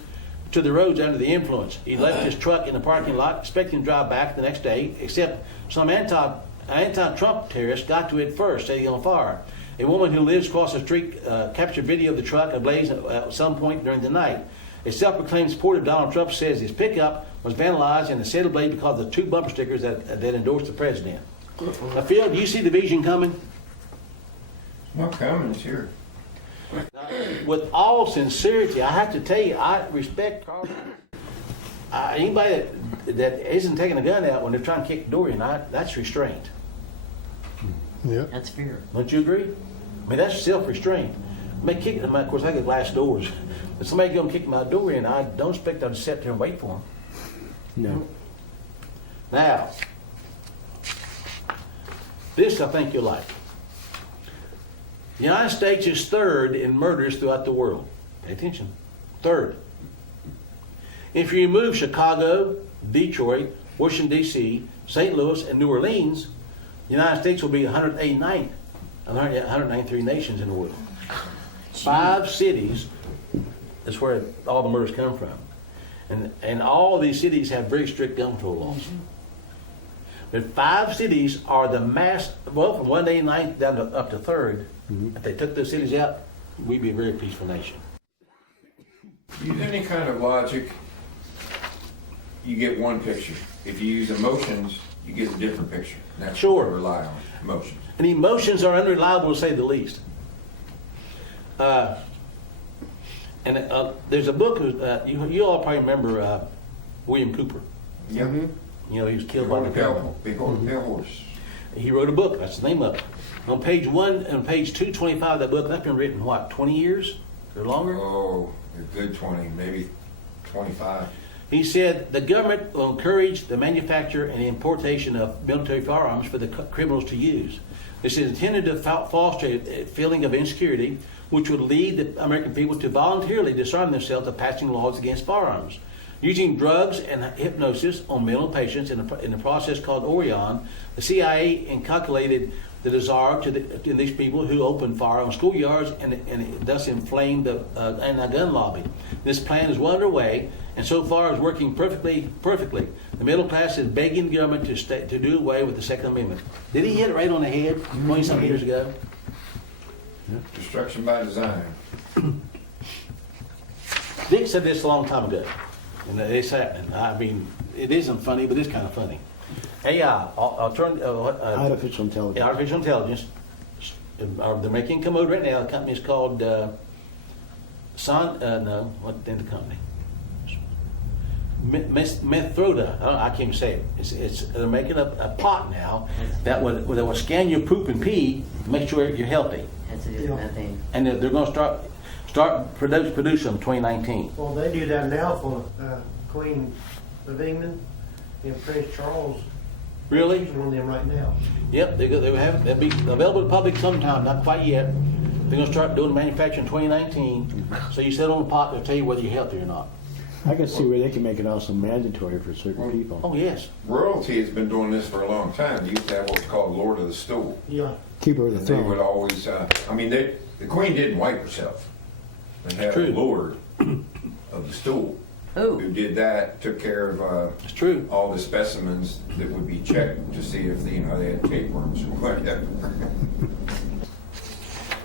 under the influence. He left his truck in the parking lot, expecting to drive back the next day, except some anti-Trump terrorists got to it first, setting it on fire. A woman who lives across the street captured video of the truck ablaze at some point during the night. A self-proclaimed supporter of Donald Trump says his pickup was vandalized and set ablaze because of the 2 bumper stickers that endorsed the president. Now, Phil, do you see the vision coming? Not coming, it's here. With all sincerity, I have to tell you, I respect Carl. Anybody that isn't taking a gun out when they're trying to kick the door in, that's restraint. Yeah. That's fair. Don't you agree? I mean, that's self-restraint. I mean, of course, I got glass doors. If somebody go and kick my door in, I don't expect them to sit there and wait for them. No. Now, this I think you'll like. The United States is third in murders throughout the world. Pay attention. Third. If you remove Chicago, Detroit, Washington, D.C., St. Louis, and New Orleans, the United States will be 189th, 193 nations in the world. 5 cities is where all the murders come from. And all these cities have very strict gun control laws. But 5 cities are the mass, well, from 189th down to up to 3rd. If they took those cities out, we'd be a very peaceful nation. Use any kind of logic, you get one picture. If you use emotions, you get a different picture. That's Sure. what we rely on, emotions. And emotions are unreliable to say the least. There's a book, you all probably remember William Cooper. Yep. You know, he was killed Big by the old government. big old pale horse. He wrote a book, that's the name of it. On page 225 of that book, that's been written, what, 20 years or longer? Oh, a good 20, maybe 25. He said the government will encourage the manufacture and importation of military firearms for the criminals to use. This is intended to foster a feeling of insecurity, which would lead the American people to voluntarily disarm themselves of passing laws against firearms. Using drugs and hypnosis on mental patients in a process called Orion, the CIA inculcated the desire in these people who opened fire on schoolyards and thus inflamed the anti-gun lobby. This plan is well underway and so far is working perfectly. The middle class is begging the government to do away with the Second Amendment. Did he hit it right on the head 20-something years ago? Destruction by design. Dick said this a long time ago, and it's happening. I mean, it isn't funny, but it's kind of funny. AI, Artificial intelligence. artificial intelligence. They're making a commode right now. The company is called what's the company? Methroda. I can't even say it. They're making a pot now that will scan your poop and pee to make sure you're healthy. That's nothing. And they're going to start producing them in 2019. Well, they do that now for Queen of England and Prince Charles. Really? He's one of them right now. Yep, they'll be available to the public sometime, not quite yet. They're going to start doing the manufacturing in 2019. So you sit on the pot, they'll tell you whether you're healthy or not. I can see where they can make it also mandatory for certain people. Oh, yes. Royalty has been doing this for a long time. You used to have what's called Lord of the Stool. Yeah. Keeper of the And they would throne. always, the Queen didn't wipe herself. They had true. a Lord of the Stool Oh, who did that, took care of It's true. all the specimens that would be checked to see if they had tapeworms or whatever.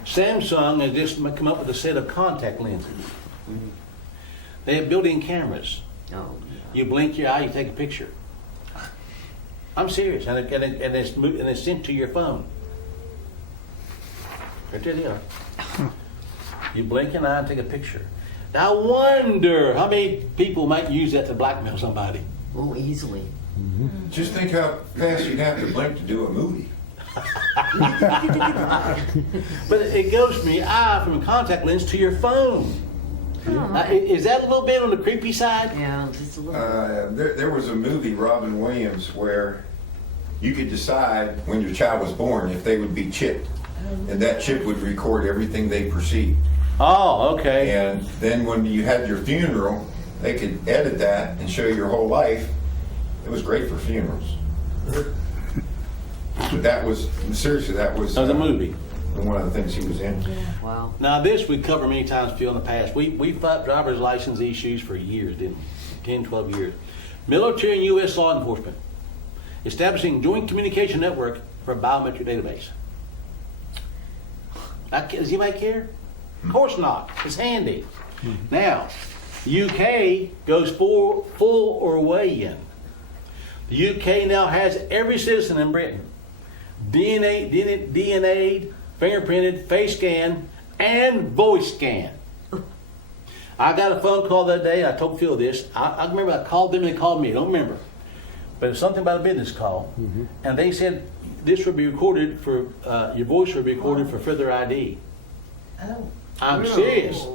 Samsung has just come up with a set of contact lenses. They have built-in cameras. no. You blink your eye, you take a picture. I'm serious, and it's sent to your phone. Right there they are. You blink an eye and take a picture. Now I wonder how many people might use that to blackmail somebody. Oh, easily. Just think how fast you'd have to blink to do a movie. But it goes from your eye, from a contact lens to your phone. Now, is that a little bit on the creepy side? Yeah, just a little. There was a movie, Robin Williams, where you could decide when your child was born if they would be chipped. And that chip would record everything they perceived. Oh, okay. And then when you had your funeral, they could edit that and show your whole life. It was great for funerals. But that was, seriously, that was That was a movie. one of the things he was in. Wow. Now this we covered many times, Phil, in the past. We fought driver's license issues for years, didn't we? 10, 12 years. Military and U.S. law enforcement. Establishing joint communication network for a biometric database. Does anybody care? Of course not. It's handy. Now, UK goes full or way in. The UK now has every citizen in Britain DNA'd, fingerprinted, face scan, and voice scan. I got a phone call the other day. I told Phil this. I remember I called them and they called me. I don't remember. But it was something about a business call. And they said this will be recorded for, your voice will be recorded for further ID. Oh, I'm serious.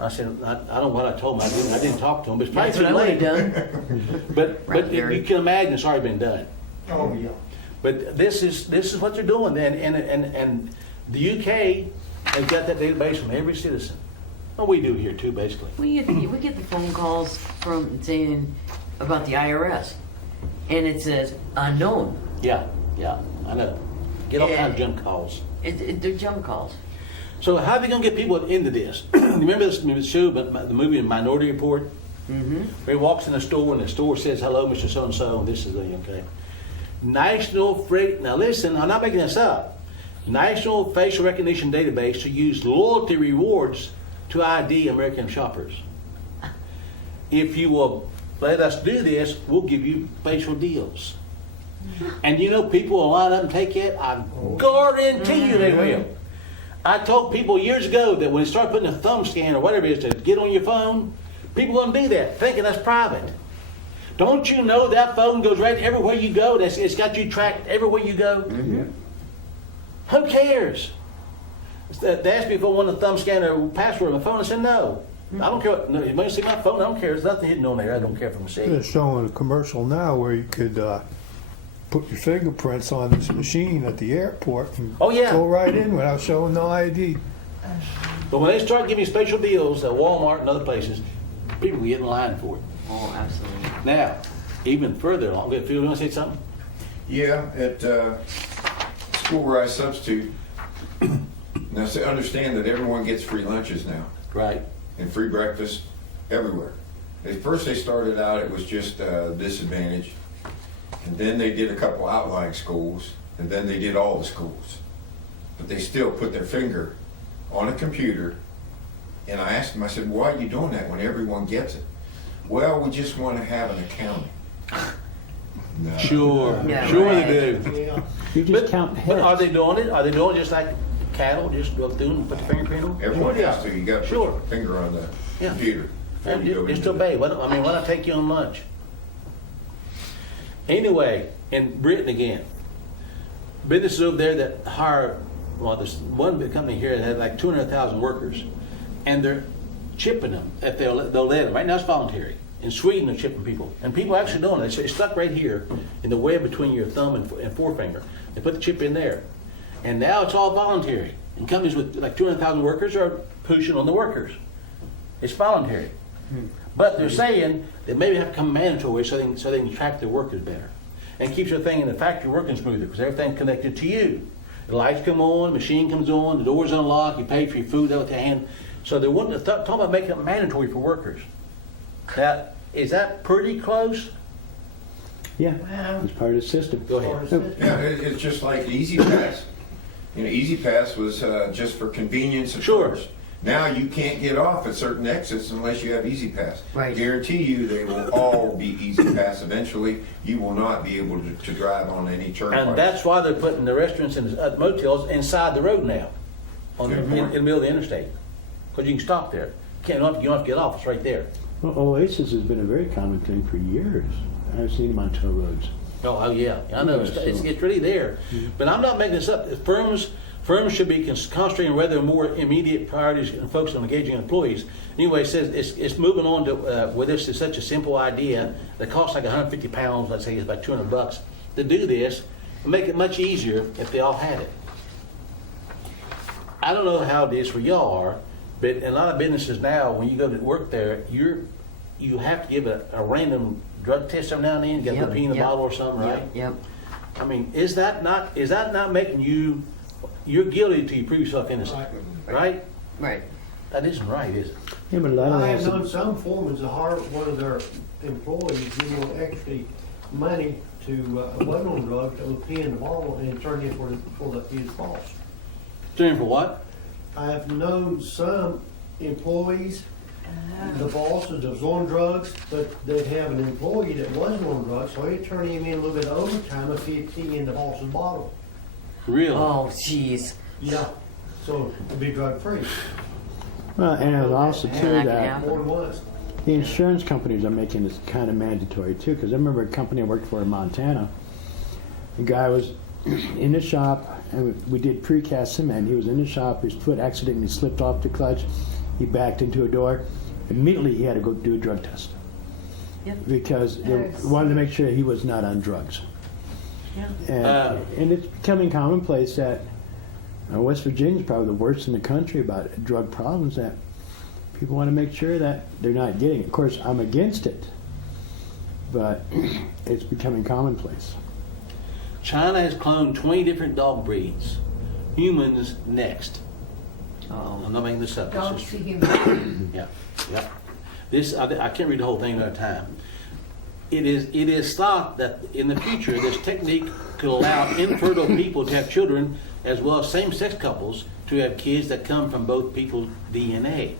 I said, I don't know what I told him. I didn't talk to him, but it's probably That's what I too would late. have done. But Right, Gary. you can imagine it's already been done. Oh, yeah. But this is what they're doing, and the UK has got that database from every citizen. Well, we do here too, basically. We get the phone calls from saying about the IRS, and it says unknown. Yeah, I know. Get all kinds of junk calls. They're junk calls. So how are they gonna get people into this? Remember this show, the movie Minority Report? Mm-hmm. Where he walks in the store and the store says, "Hello, Mr. So-and-so, and this is the, okay." Now listen, I'm not making this up. National Facial Recognition Database to use loyalty rewards to ID American shoppers. If you will let us do this, we'll give you facial deals. And you know people will line up and take it. I guarantee you they will. I told people years ago that when they start putting a thumb scan or whatever it is to get on your phone, people are going to do that, thinking that's private. Don't you know that phone goes right everywhere you go? It's got you tracked everywhere you go. Yeah. Who cares? They asked me if I wanted a thumb scanner or password on my phone. I said no. I don't care. No, you may see my phone. I don't care. There's nothing hidden on there. I don't care if I'm They're seeing. showing a commercial now where you could put your fingerprints on this machine at the airport and Oh, yeah. go right in without showing no ID. But when they start giving special deals at Walmart and other places, people get in line for it. Oh, absolutely. Now, even further along, Phil, you want to say something? Yeah, at school where I substitute, now so understand that everyone gets free lunches now Right. and free breakfast everywhere. At first they started out, it was just disadvantage. And then they did a couple outlying schools, and then they did all the schools. But they still put their finger on a computer, and I asked them, I said, why are you doing that when everyone gets it? Well, we just want to have an accounting. No. Sure. Yeah, Sure right. they do. Yeah. You just count But are heads. they doing it? Are they doing it just like cattle? Just go through and put the fingerprint on? Everyone Sure, has to, you got to put Sure. your finger on the Yeah. computer. before And you go just into obey. Why not take you on lunch? Anyway, in Britain again, businesses over there that hire, well, there's one big company here that had like 200,000 workers, and they're chipping them if they'll let them. Right now it's voluntary. In Sweden, they're chipping people, and people are actually doing it. It's stuck right here in the web between your thumb and forefinger. They put the chip in there, and now it's all voluntary. And companies with like 200,000 workers are pushing on the workers. It's voluntary. But they're saying that maybe have to become mandatory so they can track their workers better. And keeps your thing in the factory working smoother because everything's connected to you. The lights come on, the machine comes on, the doors unlock, you pay for your food out with your hand. So they're talking about making it mandatory for workers. Now, is that pretty close? Yeah, Wow. it's part of the system. Go ahead. Yeah, it's just like Easy Pass. You know, Easy Pass was just for convenience at Sure. first. Now you can't get off at certain exits unless you have Easy Pass. Right. Guarantee you they will all be Easy Pass eventually. You will not be able to drive on any turnpike. And that's why they're putting the restaurants and motels inside the road now, Good point. in the middle of the interstate. Because you can stop there. You don't have to get off, it's right there. Well, Oasis has been a very common thing for years. I've seen them on tow roads. Oh yeah, I know, Yeah, it's really there. But I'm not making this up. Firms should be concentrating rather more immediate priorities and focus on engaging employees. Anyway, it says it's moving on to where this is such a simple idea that costs like 150 pounds, let's say it's about $200 to do this, and make it much easier if they all had it. I don't know how it is for y'all, but in a lot of businesses now, when you go to work there, you have to give a random drug test every now and then. You got to pee in the bottle or something, right? Yep. I mean, is that not making you're guilty until you prove yourself innocent, right? Right. That isn't right, is it? Yeah, but a lot of I have them known some foremen to hire one of their employees, give them extra money to, wasn't on drugs, that would pee in the bottle and turn it for his boss. Doing for what? I have known some employees the bosses that was on drugs, but they'd have an employee that wasn't on drugs, so he'd turn him in a little bit of overtime if he'd see in the boss's bottle. Really? Oh, jeez. Yeah, so to be drug free. Well, and it was also too that can that happen. More than once. the insurance companies are making this kind of mandatory too. Because I remember a company I worked for in Montana. The guy was in the shop, and we did precast cement. He was in the shop. His foot accidentally slipped off the clutch. He backed into a door. Immediately, he had to go do a drug test Yep. because they Yes. wanted to make sure he was not on drugs. Yeah. And it's becoming commonplace that West Virginia is probably the worst in the country about drug problems, that people want to make sure that they're not getting it. Of course, I'm against it, but it's becoming commonplace. China has cloned 20 different dog breeds. Humans next. I'm not making this up. This Dogs is to human. Yeah, yeah. This, I can't read the whole thing at a time. It is thought that in the future this technique could allow infertile people to have children, as well as same-sex couples to have kids that come from both people's DNA.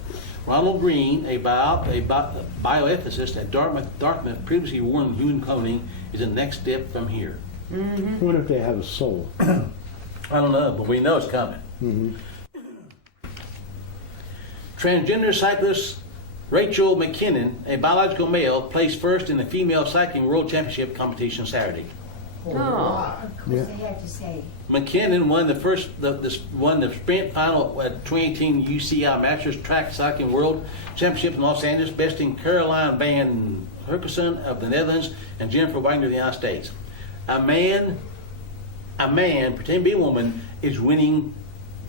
Ronald Green, a bioethicist at Dartmouth previously warned human cloning is the next step from here. I wonder if they have a soul. I don't know, but we know it's coming. Transgender cyclist Rachel McKinnon, a biological male, placed first in the female cycling world championship competition Saturday. Oh. Of course, Yeah. they had to say. McKinnon won the sprint final at 2018 UCI Masters Track Cycling World Championship in Los Angeles, besting Caroline van Herkensen of the Netherlands and Jennifer Wagner of the United States. A man pretending to be a woman is winning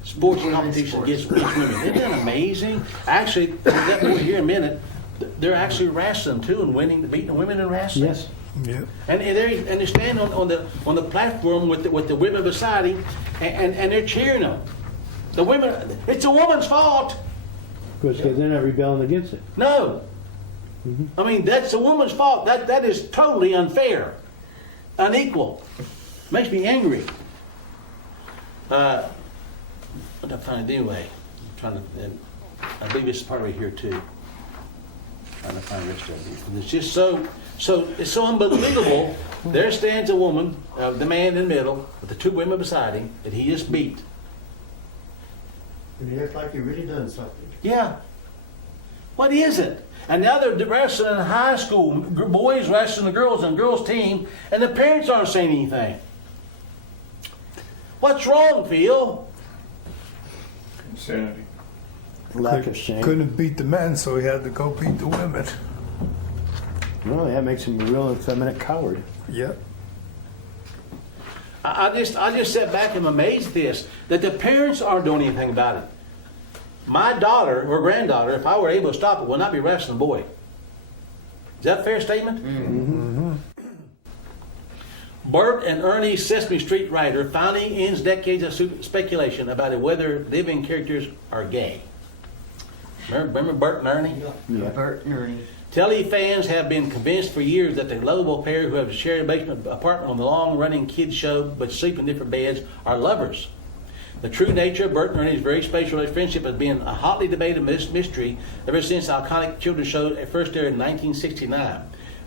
sports competition against women. Isn't that amazing? Actually, we'll get more here in a minute. They're actually wrestling too and beating the women in wrestling. Yes. Yeah. And they stand on the platform with the women beside him, and they're cheering them. The women, it's a woman's fault. Because they're not rebelling against it. No, I mean that's a woman's fault. That is totally unfair, unequal. Makes me angry. What I find anyway, I'm trying to, and I believe this is part of it here too. Trying to find the rest of it. And it's just so it's so unbelievable. There stands a woman, the man in the middle, with the two women beside him that he just beat. And he acts like he really done something. Yeah. What is it? And now they're wrestling in high school, boys wrestling the girls and girls team, and the parents aren't saying anything. What's wrong, Phil? Insanity. Lack of shame. Couldn't beat the men, so he had to go beat the women. Well, that makes him a real effeminate coward. Yep. I just sat back and I'm amazed at this, that the parents aren't doing anything about it. My daughter or granddaughter, if I were able to stop it, will not be wrestling a boy. Is that a fair statement? Bert and Ernie Sesame Street writer finally ends decades of speculation about whether living characters are gay. Remember Bert and Ernie? Yeah. Bert and Ernie. Telly fans have been convinced for years that the lovable pair who have shared a basement apartment on the long-running kids show but sleep in different beds are lovers. The true nature of Bert and Ernie's very special friendship has been a hotly debated mystery ever since the iconic children's show first aired in 1969.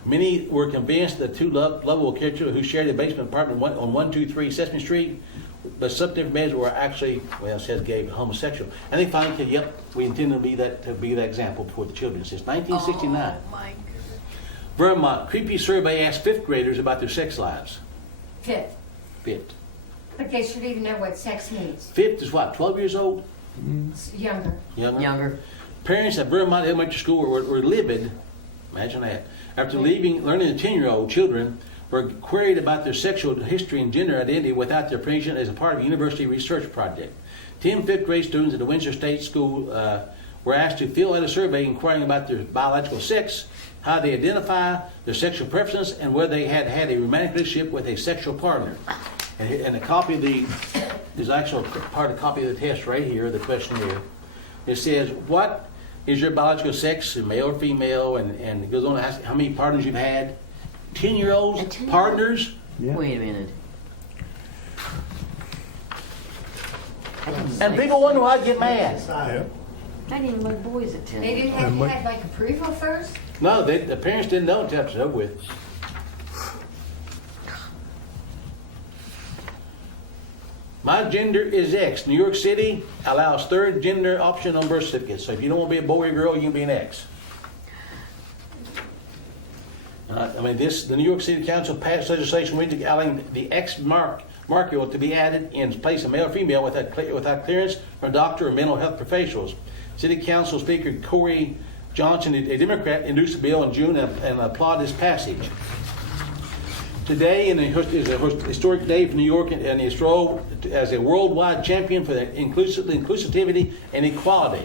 Many were convinced that two lovable characters who shared a basement apartment on 123 Sesame Street, but some different beds were actually, well, it says gay, but homosexual. And they finally said, yep, we intend to be that example for the children since 1969. Oh, my goodness. Vermont, creepy survey asked fifth graders about their sex lives. Fifth. Fifth. But they should even know what sex means. Fifth is what, 12 years old? It's younger. Younger. Parents at Vermont Elementary School were livid, imagine that, after learning the 10-year-old children were queried about their sexual history and gender identity without their permission as a part of a university research project. 10 fifth grade students at the Windsor State School were asked to fill out a survey inquiring about their biological sex, how they identify, their sexual preferences, and whether they had had a romantic relationship with a sexual partner. And a copy of there's actually part of the copy of the test right here, the questionnaire. It says, what is your biological sex, male or female, and it goes on to ask how many partners you've had. 10-year-olds, partners. Yeah. Wait a minute. And people wonder why I get mad. Yeah. Not even my boys attend. They didn't have to have like approval first? No, the parents didn't know until after it's over with. My gender is X. New York City allows third gender option on birth certificates. So if you don't want to be a boy or girl, you can be an X. The New York City Council passed legislation allowing the X marker to be added in place of male or female without clearance from a doctor or mental health professionals. City Council Speaker Corey Johnson, a Democrat, introduced the bill in June and applauded its passage. Today is a historic day for New York and its role as a worldwide champion for inclusivity and equality.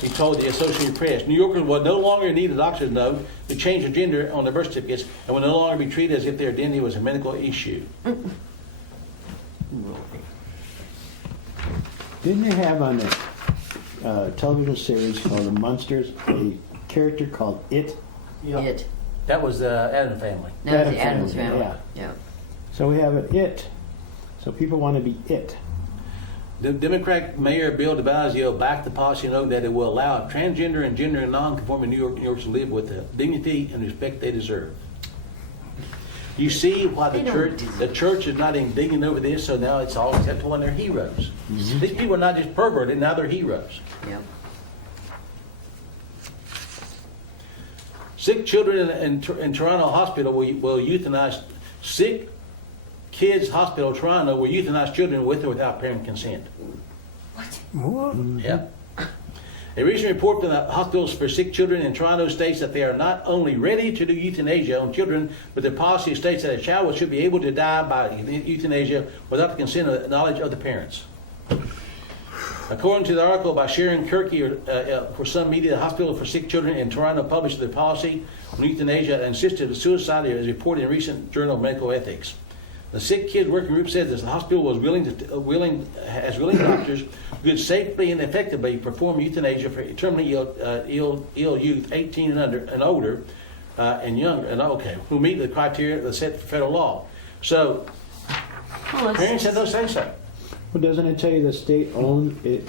He told the Associated Press, New Yorkers will no longer need a doctor's note to change their gender on their birth certificates and will no longer be treated as if their identity was a medical issue. Didn't they have on a television series called The Munsters a character called It? Yeah. It. That was the Adams Family. That was the Adams Family, family. yeah. Yeah. So we have an It. So people want to be It. The Democrat Mayor Bill de Blasio backed the policy noting that it will allow transgender and gender non-conforming New Yorkers to live with the dignity and respect they deserve. You see why the church is not indignant over this, so now it's all acceptable and they're heroes. Mm-hmm. These people are not just perverted, now they're heroes. Yeah. Sick children in Toronto Hospital will euthanize sick kids hospital Toronto will euthanize children with or without parent consent. What? Yeah. A recent report from the hospitals for sick children in Toronto states that they are not only ready to do euthanasia on children, but their policy states that a child should be able to die by euthanasia without the consent or knowledge of the parents. According to the article by Sharon Kirky for some media, the Hospital for Sick Children in Toronto published their policy on euthanasia and assisted suicide as reported in a recent Journal of Medical Ethics. The Sick Kids Working Group says that the hospital was willing doctors who could safely and effectively perform euthanasia for terminally ill youth, 18 and older, and younger, who meet the criteria that's set for federal law. So, parents have no say so. Well, doesn't it tell you the state owns it?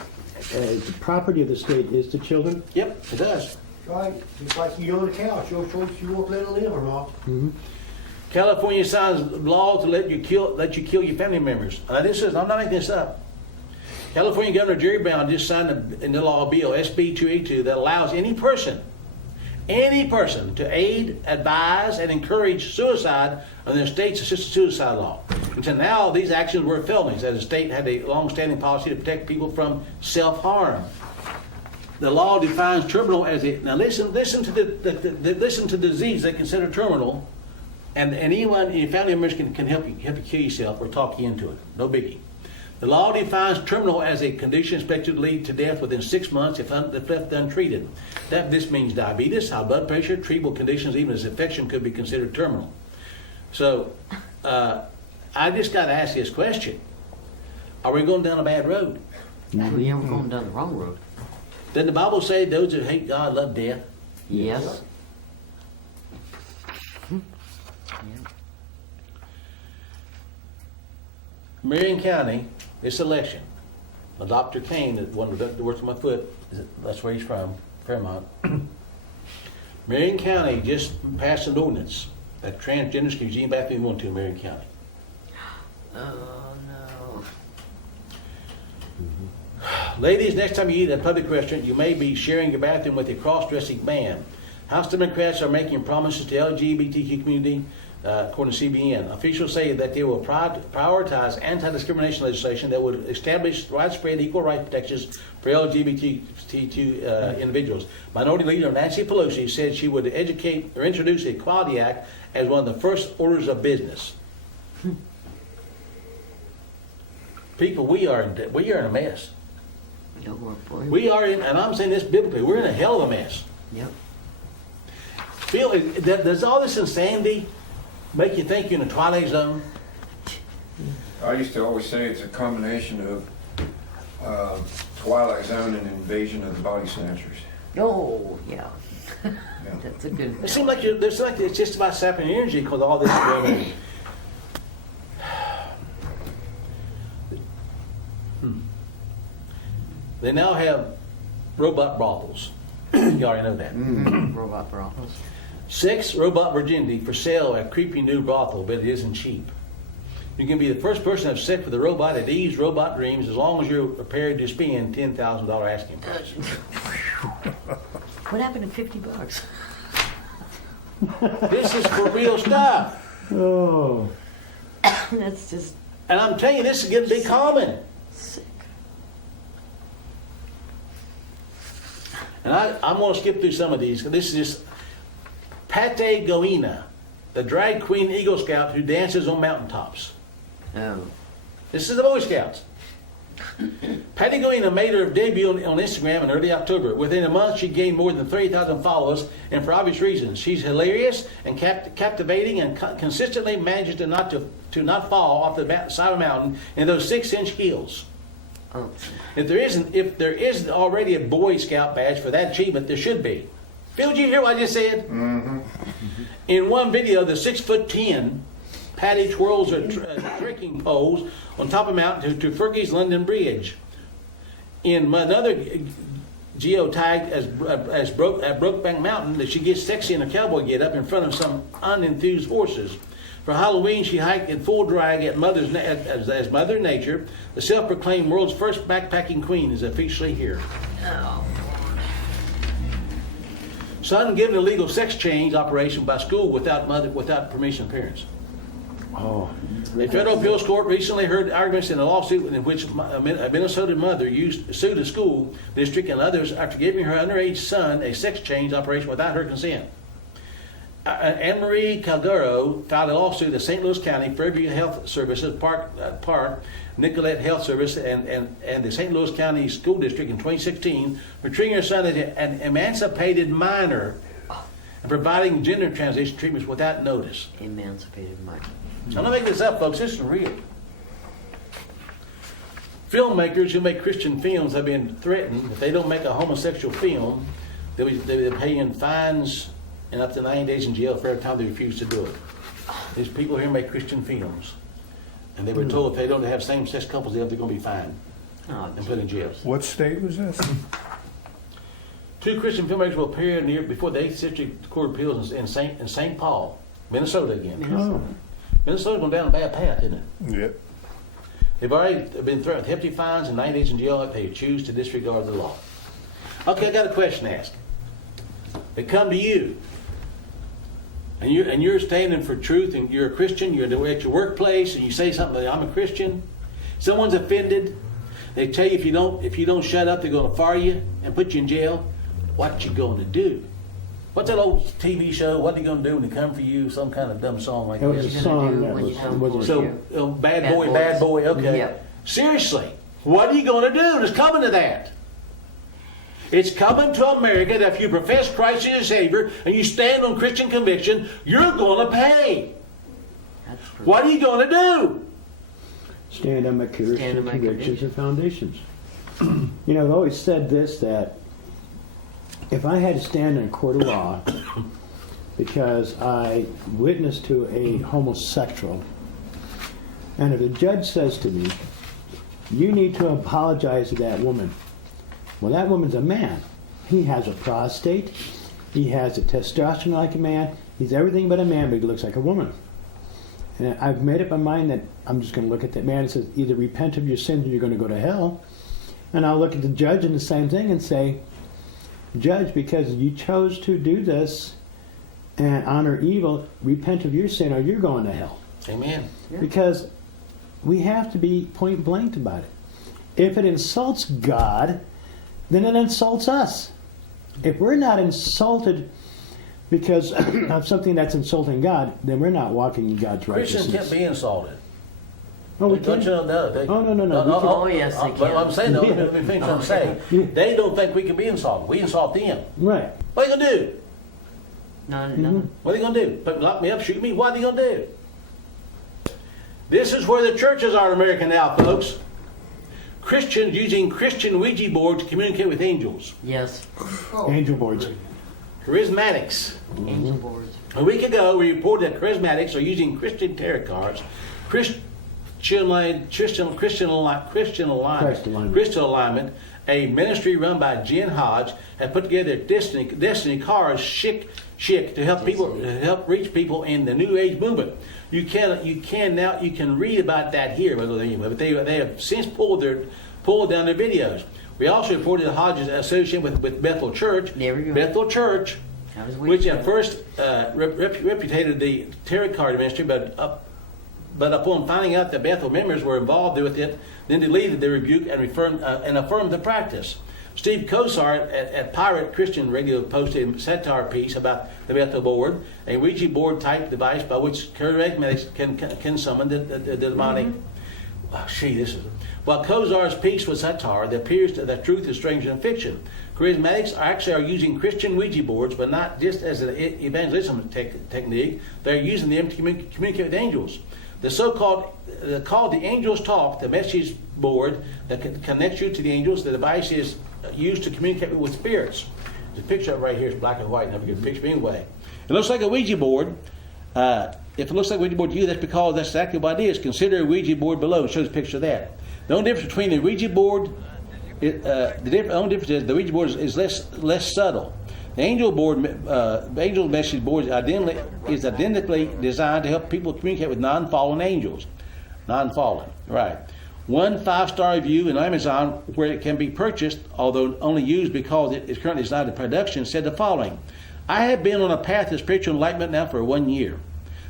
The property of the state is the children. Yep, it does. Right, just like you own a cow, it's your choice if you want to let it live or not. Mm-hmm. California signs law to let you kill your family members. I'm not making this up. California Governor Jerry Brown just signed into law a bill, SB 282, that allows any person to aid, advise, and encourage suicide under the state's assisted suicide law. Until now, these actions were felonies, as the state had a long-standing policy to protect people from self-harm. The law defines terminal as a, now listen to the disease they consider terminal, and anyone in your family members can help you kill yourself or talk you into it. No biggie. The law defines terminal as a condition expected to lead to death within 6 months if left untreated. This means diabetes, high blood pressure, treatable conditions, even as infection could be considered terminal. So, I just got to ask this question. Are we going down a bad road? Yeah, we're going down the wrong road. Doesn't the Bible say those who hate God love death? Yes. Marion County, this election, Dr. Kane, that one that works on my foot, that's where he's from, Fairmont. Marion County just passed an ordinance that transgenders can use any bathroom they want to in Marion County. Oh, no. Ladies, next time you eat at a public restaurant, you may be sharing your bathroom with a cross-dressing man. House Democrats are making promises to the LGBTQ community, according to CBN. Officials say that they will prioritize anti-discrimination legislation that would establish widespread equal rights protections for LGBTQ individuals. Minority Leader Nancy Pelosi said she would educate or introduce the Equality Act as one of the first orders of business. People, we are in a mess. We are in, and I'm saying this biblically, we're in a hell of a mess. Yep. Does all this insanity make you think you're in a twilight zone? I used to always say it's a combination of Twilight Zone and Invasion of the Body Snatchers. Oh, yeah. Yeah. That's a good It seems like it's just about sapping energy because all this is going on. They now have robot brothels. You already know that. Robot brothels. 6, robot virginity for sale at creepy new brothel, but it isn't cheap. You can be the first person to have sex with a robot at these robot dreams as long as you're prepared to spend $10,000 asking price. What happened to $50? This is for real stuff. Oh, That's just And I'm telling you, this is going to be common. sick. And I'm going to skip through some of these. This is just Pate Goina, the drag queen Eagle Scout who dances on mountaintops. Oh. This is the Boy Scouts. Patty Goina made her debut on Instagram in early October. Within a month, she gained more than 30,000 followers, and for obvious reasons. She's hilarious and captivating, and consistently manages to not fall off the side of a mountain in those 6-inch heels. Oh. If there isn't already a Boy Scout badge for that achievement, there should be. Phil, did you hear what I just said? Mm-hmm. In one video, the 6'10" Patty twirls her trekking poles on top of a mountain to Fergie's London Bridge. In another geotag at Brokeback Mountain, that she gets sexy in a cowboy get-up in front of some unenthused horses. For Halloween, she hiked in full drag as Mother Nature. The self-proclaimed world's first backpacking queen is officially here. Oh. Son given a legal sex change operation by school without permission of parents. oh, The federal appeals court recently heard arguments in a lawsuit in which a Minnesota mother sued a school district and others after giving her underage son a sex change operation without her consent. Anne-Marie Calgaro filed a lawsuit at St. Louis County, Fairview Health Services, Park, Nicollet Health Service, and the St. Louis County School District in 2016 for treating her son as an emancipated minor and providing gender transition treatments without notice. Emancipated minor. I'm not making this up, folks. This is real. Filmmakers who make Christian films have been threatened. If they don't make a homosexual film, they'll be paying fines and up to 90 days in jail for every time they refuse to do it. These people here make Christian films. And they were told if they don't have same-sex couples, they're going to be fined Oh, and put in jail. What state was this? 2 Christian filmmakers will appear before the 8th District Court of Appeals in St. Paul, Minnesota again. oh. Minnesota's going down a bad path, isn't it? Yep. They've already been threatened with hefty fines and 90 days in jail if they choose to disregard the law. Okay, I got a question to ask. They come to you, and you're standing for truth, and you're a Christian. You're at your workplace, and you say something like, "I'm a Christian." Someone's offended. They tell you if you don't shut up, they're going to fire you and put you in jail. What you going to do? What's that old TV show? What are you going to do when they come for you? Some kind of dumb song like It was this. a song that when you come was So, bad boy, okay. Yep. Seriously, what are you going to do? It's coming to that. It's coming to America that if you profess Christ as your Savior and you stand on Christian conviction, you're going to pay. That's true. What are you going to do? stand on my Stand Christian on my convictions and foundations. You know, I've always said this, that if I had to stand in a court of law because I witnessed to a homosexual, and if the judge says to me, you need to apologize to that woman. Well, that woman's a man. He has a prostate. He has a testosterone like a man. He's everything but a man, but he looks like a woman. And I've made up my mind that I'm just going to look at that man and say, either repent of your sins or you're going to go to hell. And I'll look at the judge and the same thing and say, Judge, because you chose to do this and honor evil, repent of your sin or you're going to hell. Amen. Yeah. Because we have to be point blank about it. If it insults God, then it insults us. If we're not insulted because of something that's insulting God, then we're not walking in God's Christians righteousness. can't be insulted. Oh, we Don't can. you know? No, Oh, no, no, no. We can. Oh, yes, they But can. I'm saying, though, let me finish what I'm saying. They don't think we can be insulted. We insult them. Right. What are you going to do? Nothing. What are they going to do? Lock me up, shoot me? What are they going to do? This is where the churches are in America now, folks. Christians using Christian Ouija boards to communicate with angels. Yes. Angel boards. Charismatics. Angel boards. A week ago, we reported that charismatics are using Christian tarot cards, Christian alignment, a ministry run by Jen Hodge, has put together Destiny Cars Chic to help reach people in the New Age movement. You can read about that here, but they have since pulled down their videos. We also reported Hodge's association with Bethel Church. There we go. Bethel Church, I was waiting which for at that. first repudiated the tarot card ministry, but upon finding out that Bethel members were involved with it, then deleted the rebuke and affirmed the practice. Steve Kosar at Pirate Christian Radio posted a satire piece about the Bethel board, a Ouija board type device by which charismatics can summon the demonic. While Kosar's piece was satire, it appears that truth is stranger than fiction. Charismatics are using Christian Ouija boards, but not just as an evangelism technique. They're using them to communicate with angels. Called the Angels Talk, the message board that connects you to the angels. The device is used to communicate with spirits. The picture up right here is black and white. Never get a picture anyway. It looks like a Ouija board. If it looks like a Ouija board to you, that's because that's exactly what it is. Consider a Ouija board below. It shows a picture of that. The only difference between the Ouija board, only difference is the Ouija board is less subtle. The angel message board is identically designed to help people communicate with non-fallen angels. Non-fallen, right. One 5-star review in Amazon, where it can be purchased, although only used because it is currently not in production, said the following: I have been on a path of spiritual enlightenment now for 1 year.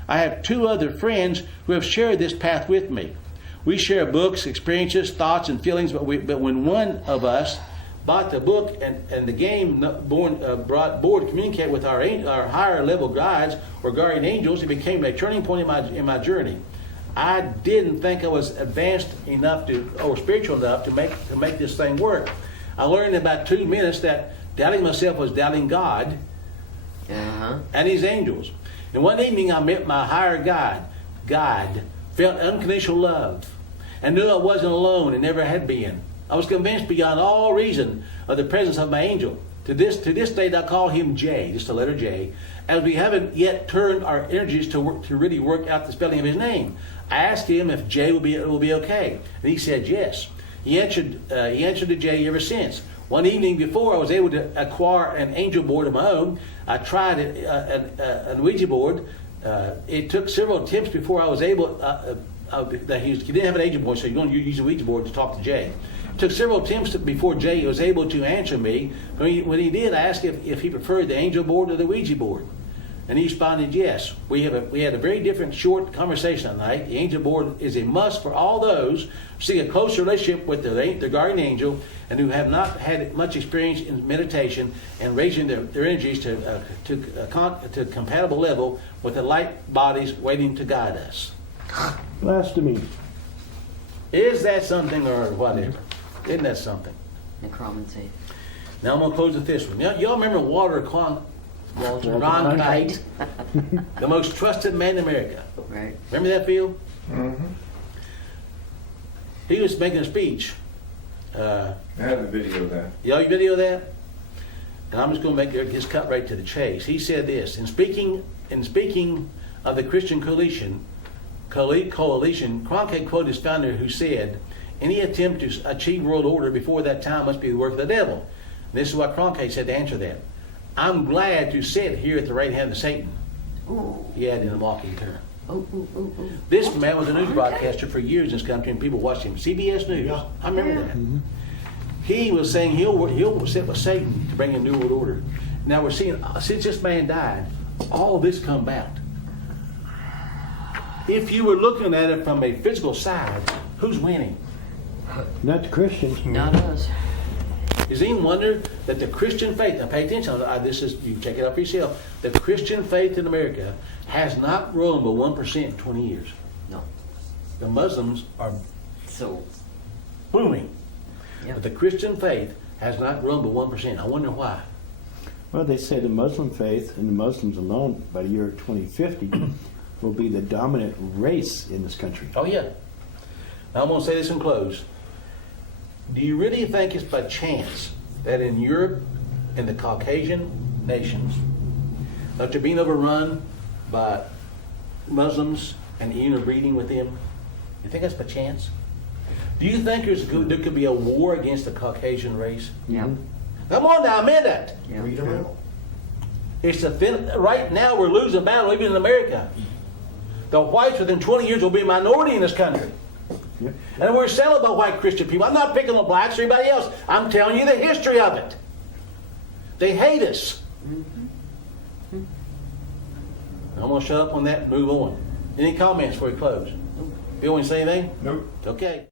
I have 2 other friends who have shared this path with me. We share books, experiences, thoughts, and feelings, but when one of us bought the book and the game brought board to communicate with our higher level guides or guardian angels, it became a turning point in my journey. I didn't think I was advanced enough or spiritual enough to make this thing work. I learned in about 2 minutes that doubting myself was doubting God and His angels. And one evening I met my higher guide, felt unconditional love, and knew I wasn't alone and never had been. I was convinced beyond all reason of the presence of my angel. To this date, I call him J, just the letter J, as we haven't yet turned our energies to really work out the spelling of his name. I asked him if J will be okay, and he said yes. He answered to J ever since. One evening before I was able to acquire an angel board of my own, I tried an Ouija board. It took several attempts before I was able. He didn't have an angel board, so you're going to use a Ouija board to talk to Jay. It took several attempts before Jay was able to answer me. When he did, I asked if he preferred the angel board or the Ouija board, and he responded yes. We had a very different, short conversation that night. The angel board is a must for all those who seek a close relationship with the guardian angel and who have not had much experience in meditation and raising their energies to a compatible level with the light bodies waiting to guide us. Blasphemy. Is that something or whatever? Isn't that something? Necromancy. Now I'm going to close with this one. Y'all remember Walter Cronkite, the most trusted man in America? Right. Remember that, Phil? Mm-hmm. He was making a speech. I have a video of that. Y'all video that? And I'm just going to just cut right to the chase. He said this: in speaking of the Christian coalition, Cronkite quoted his founder, who said, "Any attempt to achieve world order before that time must be the work of the devil." And this is what Cronkite said to answer that: "I'm glad to sit here at the right hand of Satan." Ooh. He added in a mocking term. Ooh, ooh, ooh, ooh. This man was a news broadcaster for years in this country, and people watched him. CBS News. Yeah. I remember that. He was saying he'll sit with Satan to bring in new world order. Now we're seeing, since this man died, all of this come about. If you were looking at it from a physical side, who's winning? Not the Christians. Not us. Is it any wonder that the Christian faith, now pay attention, you check it out for yourself, the Christian faith in America has not grown by 1% in 20 years. No. The Muslims are So, booming. yeah. But the Christian faith has not grown by 1%. I wonder why. Well, they say the Muslim faith and the Muslims alone by the year 2050 will be the dominant race in this country. Oh, yeah. Now, I'm going to say this and close. Do you really think it's by chance that in Europe and the Caucasian nations, that you're being overrun by Muslims and interbreeding with them? You think that's by chance? Do you think there could be a war against the Caucasian race? Yeah. Come on now, admit that. Yeah. Read them out. It's right now we're losing battle even in America. The whites within 20 years will be a minority in this country. Yep. And we're selling by white Christian people. I'm not picking on blacks or anybody else. I'm telling you the history of it. They hate us. I'm going to shut up on that and move on. Any comments before we close? You want to say anything? Nope. Okay.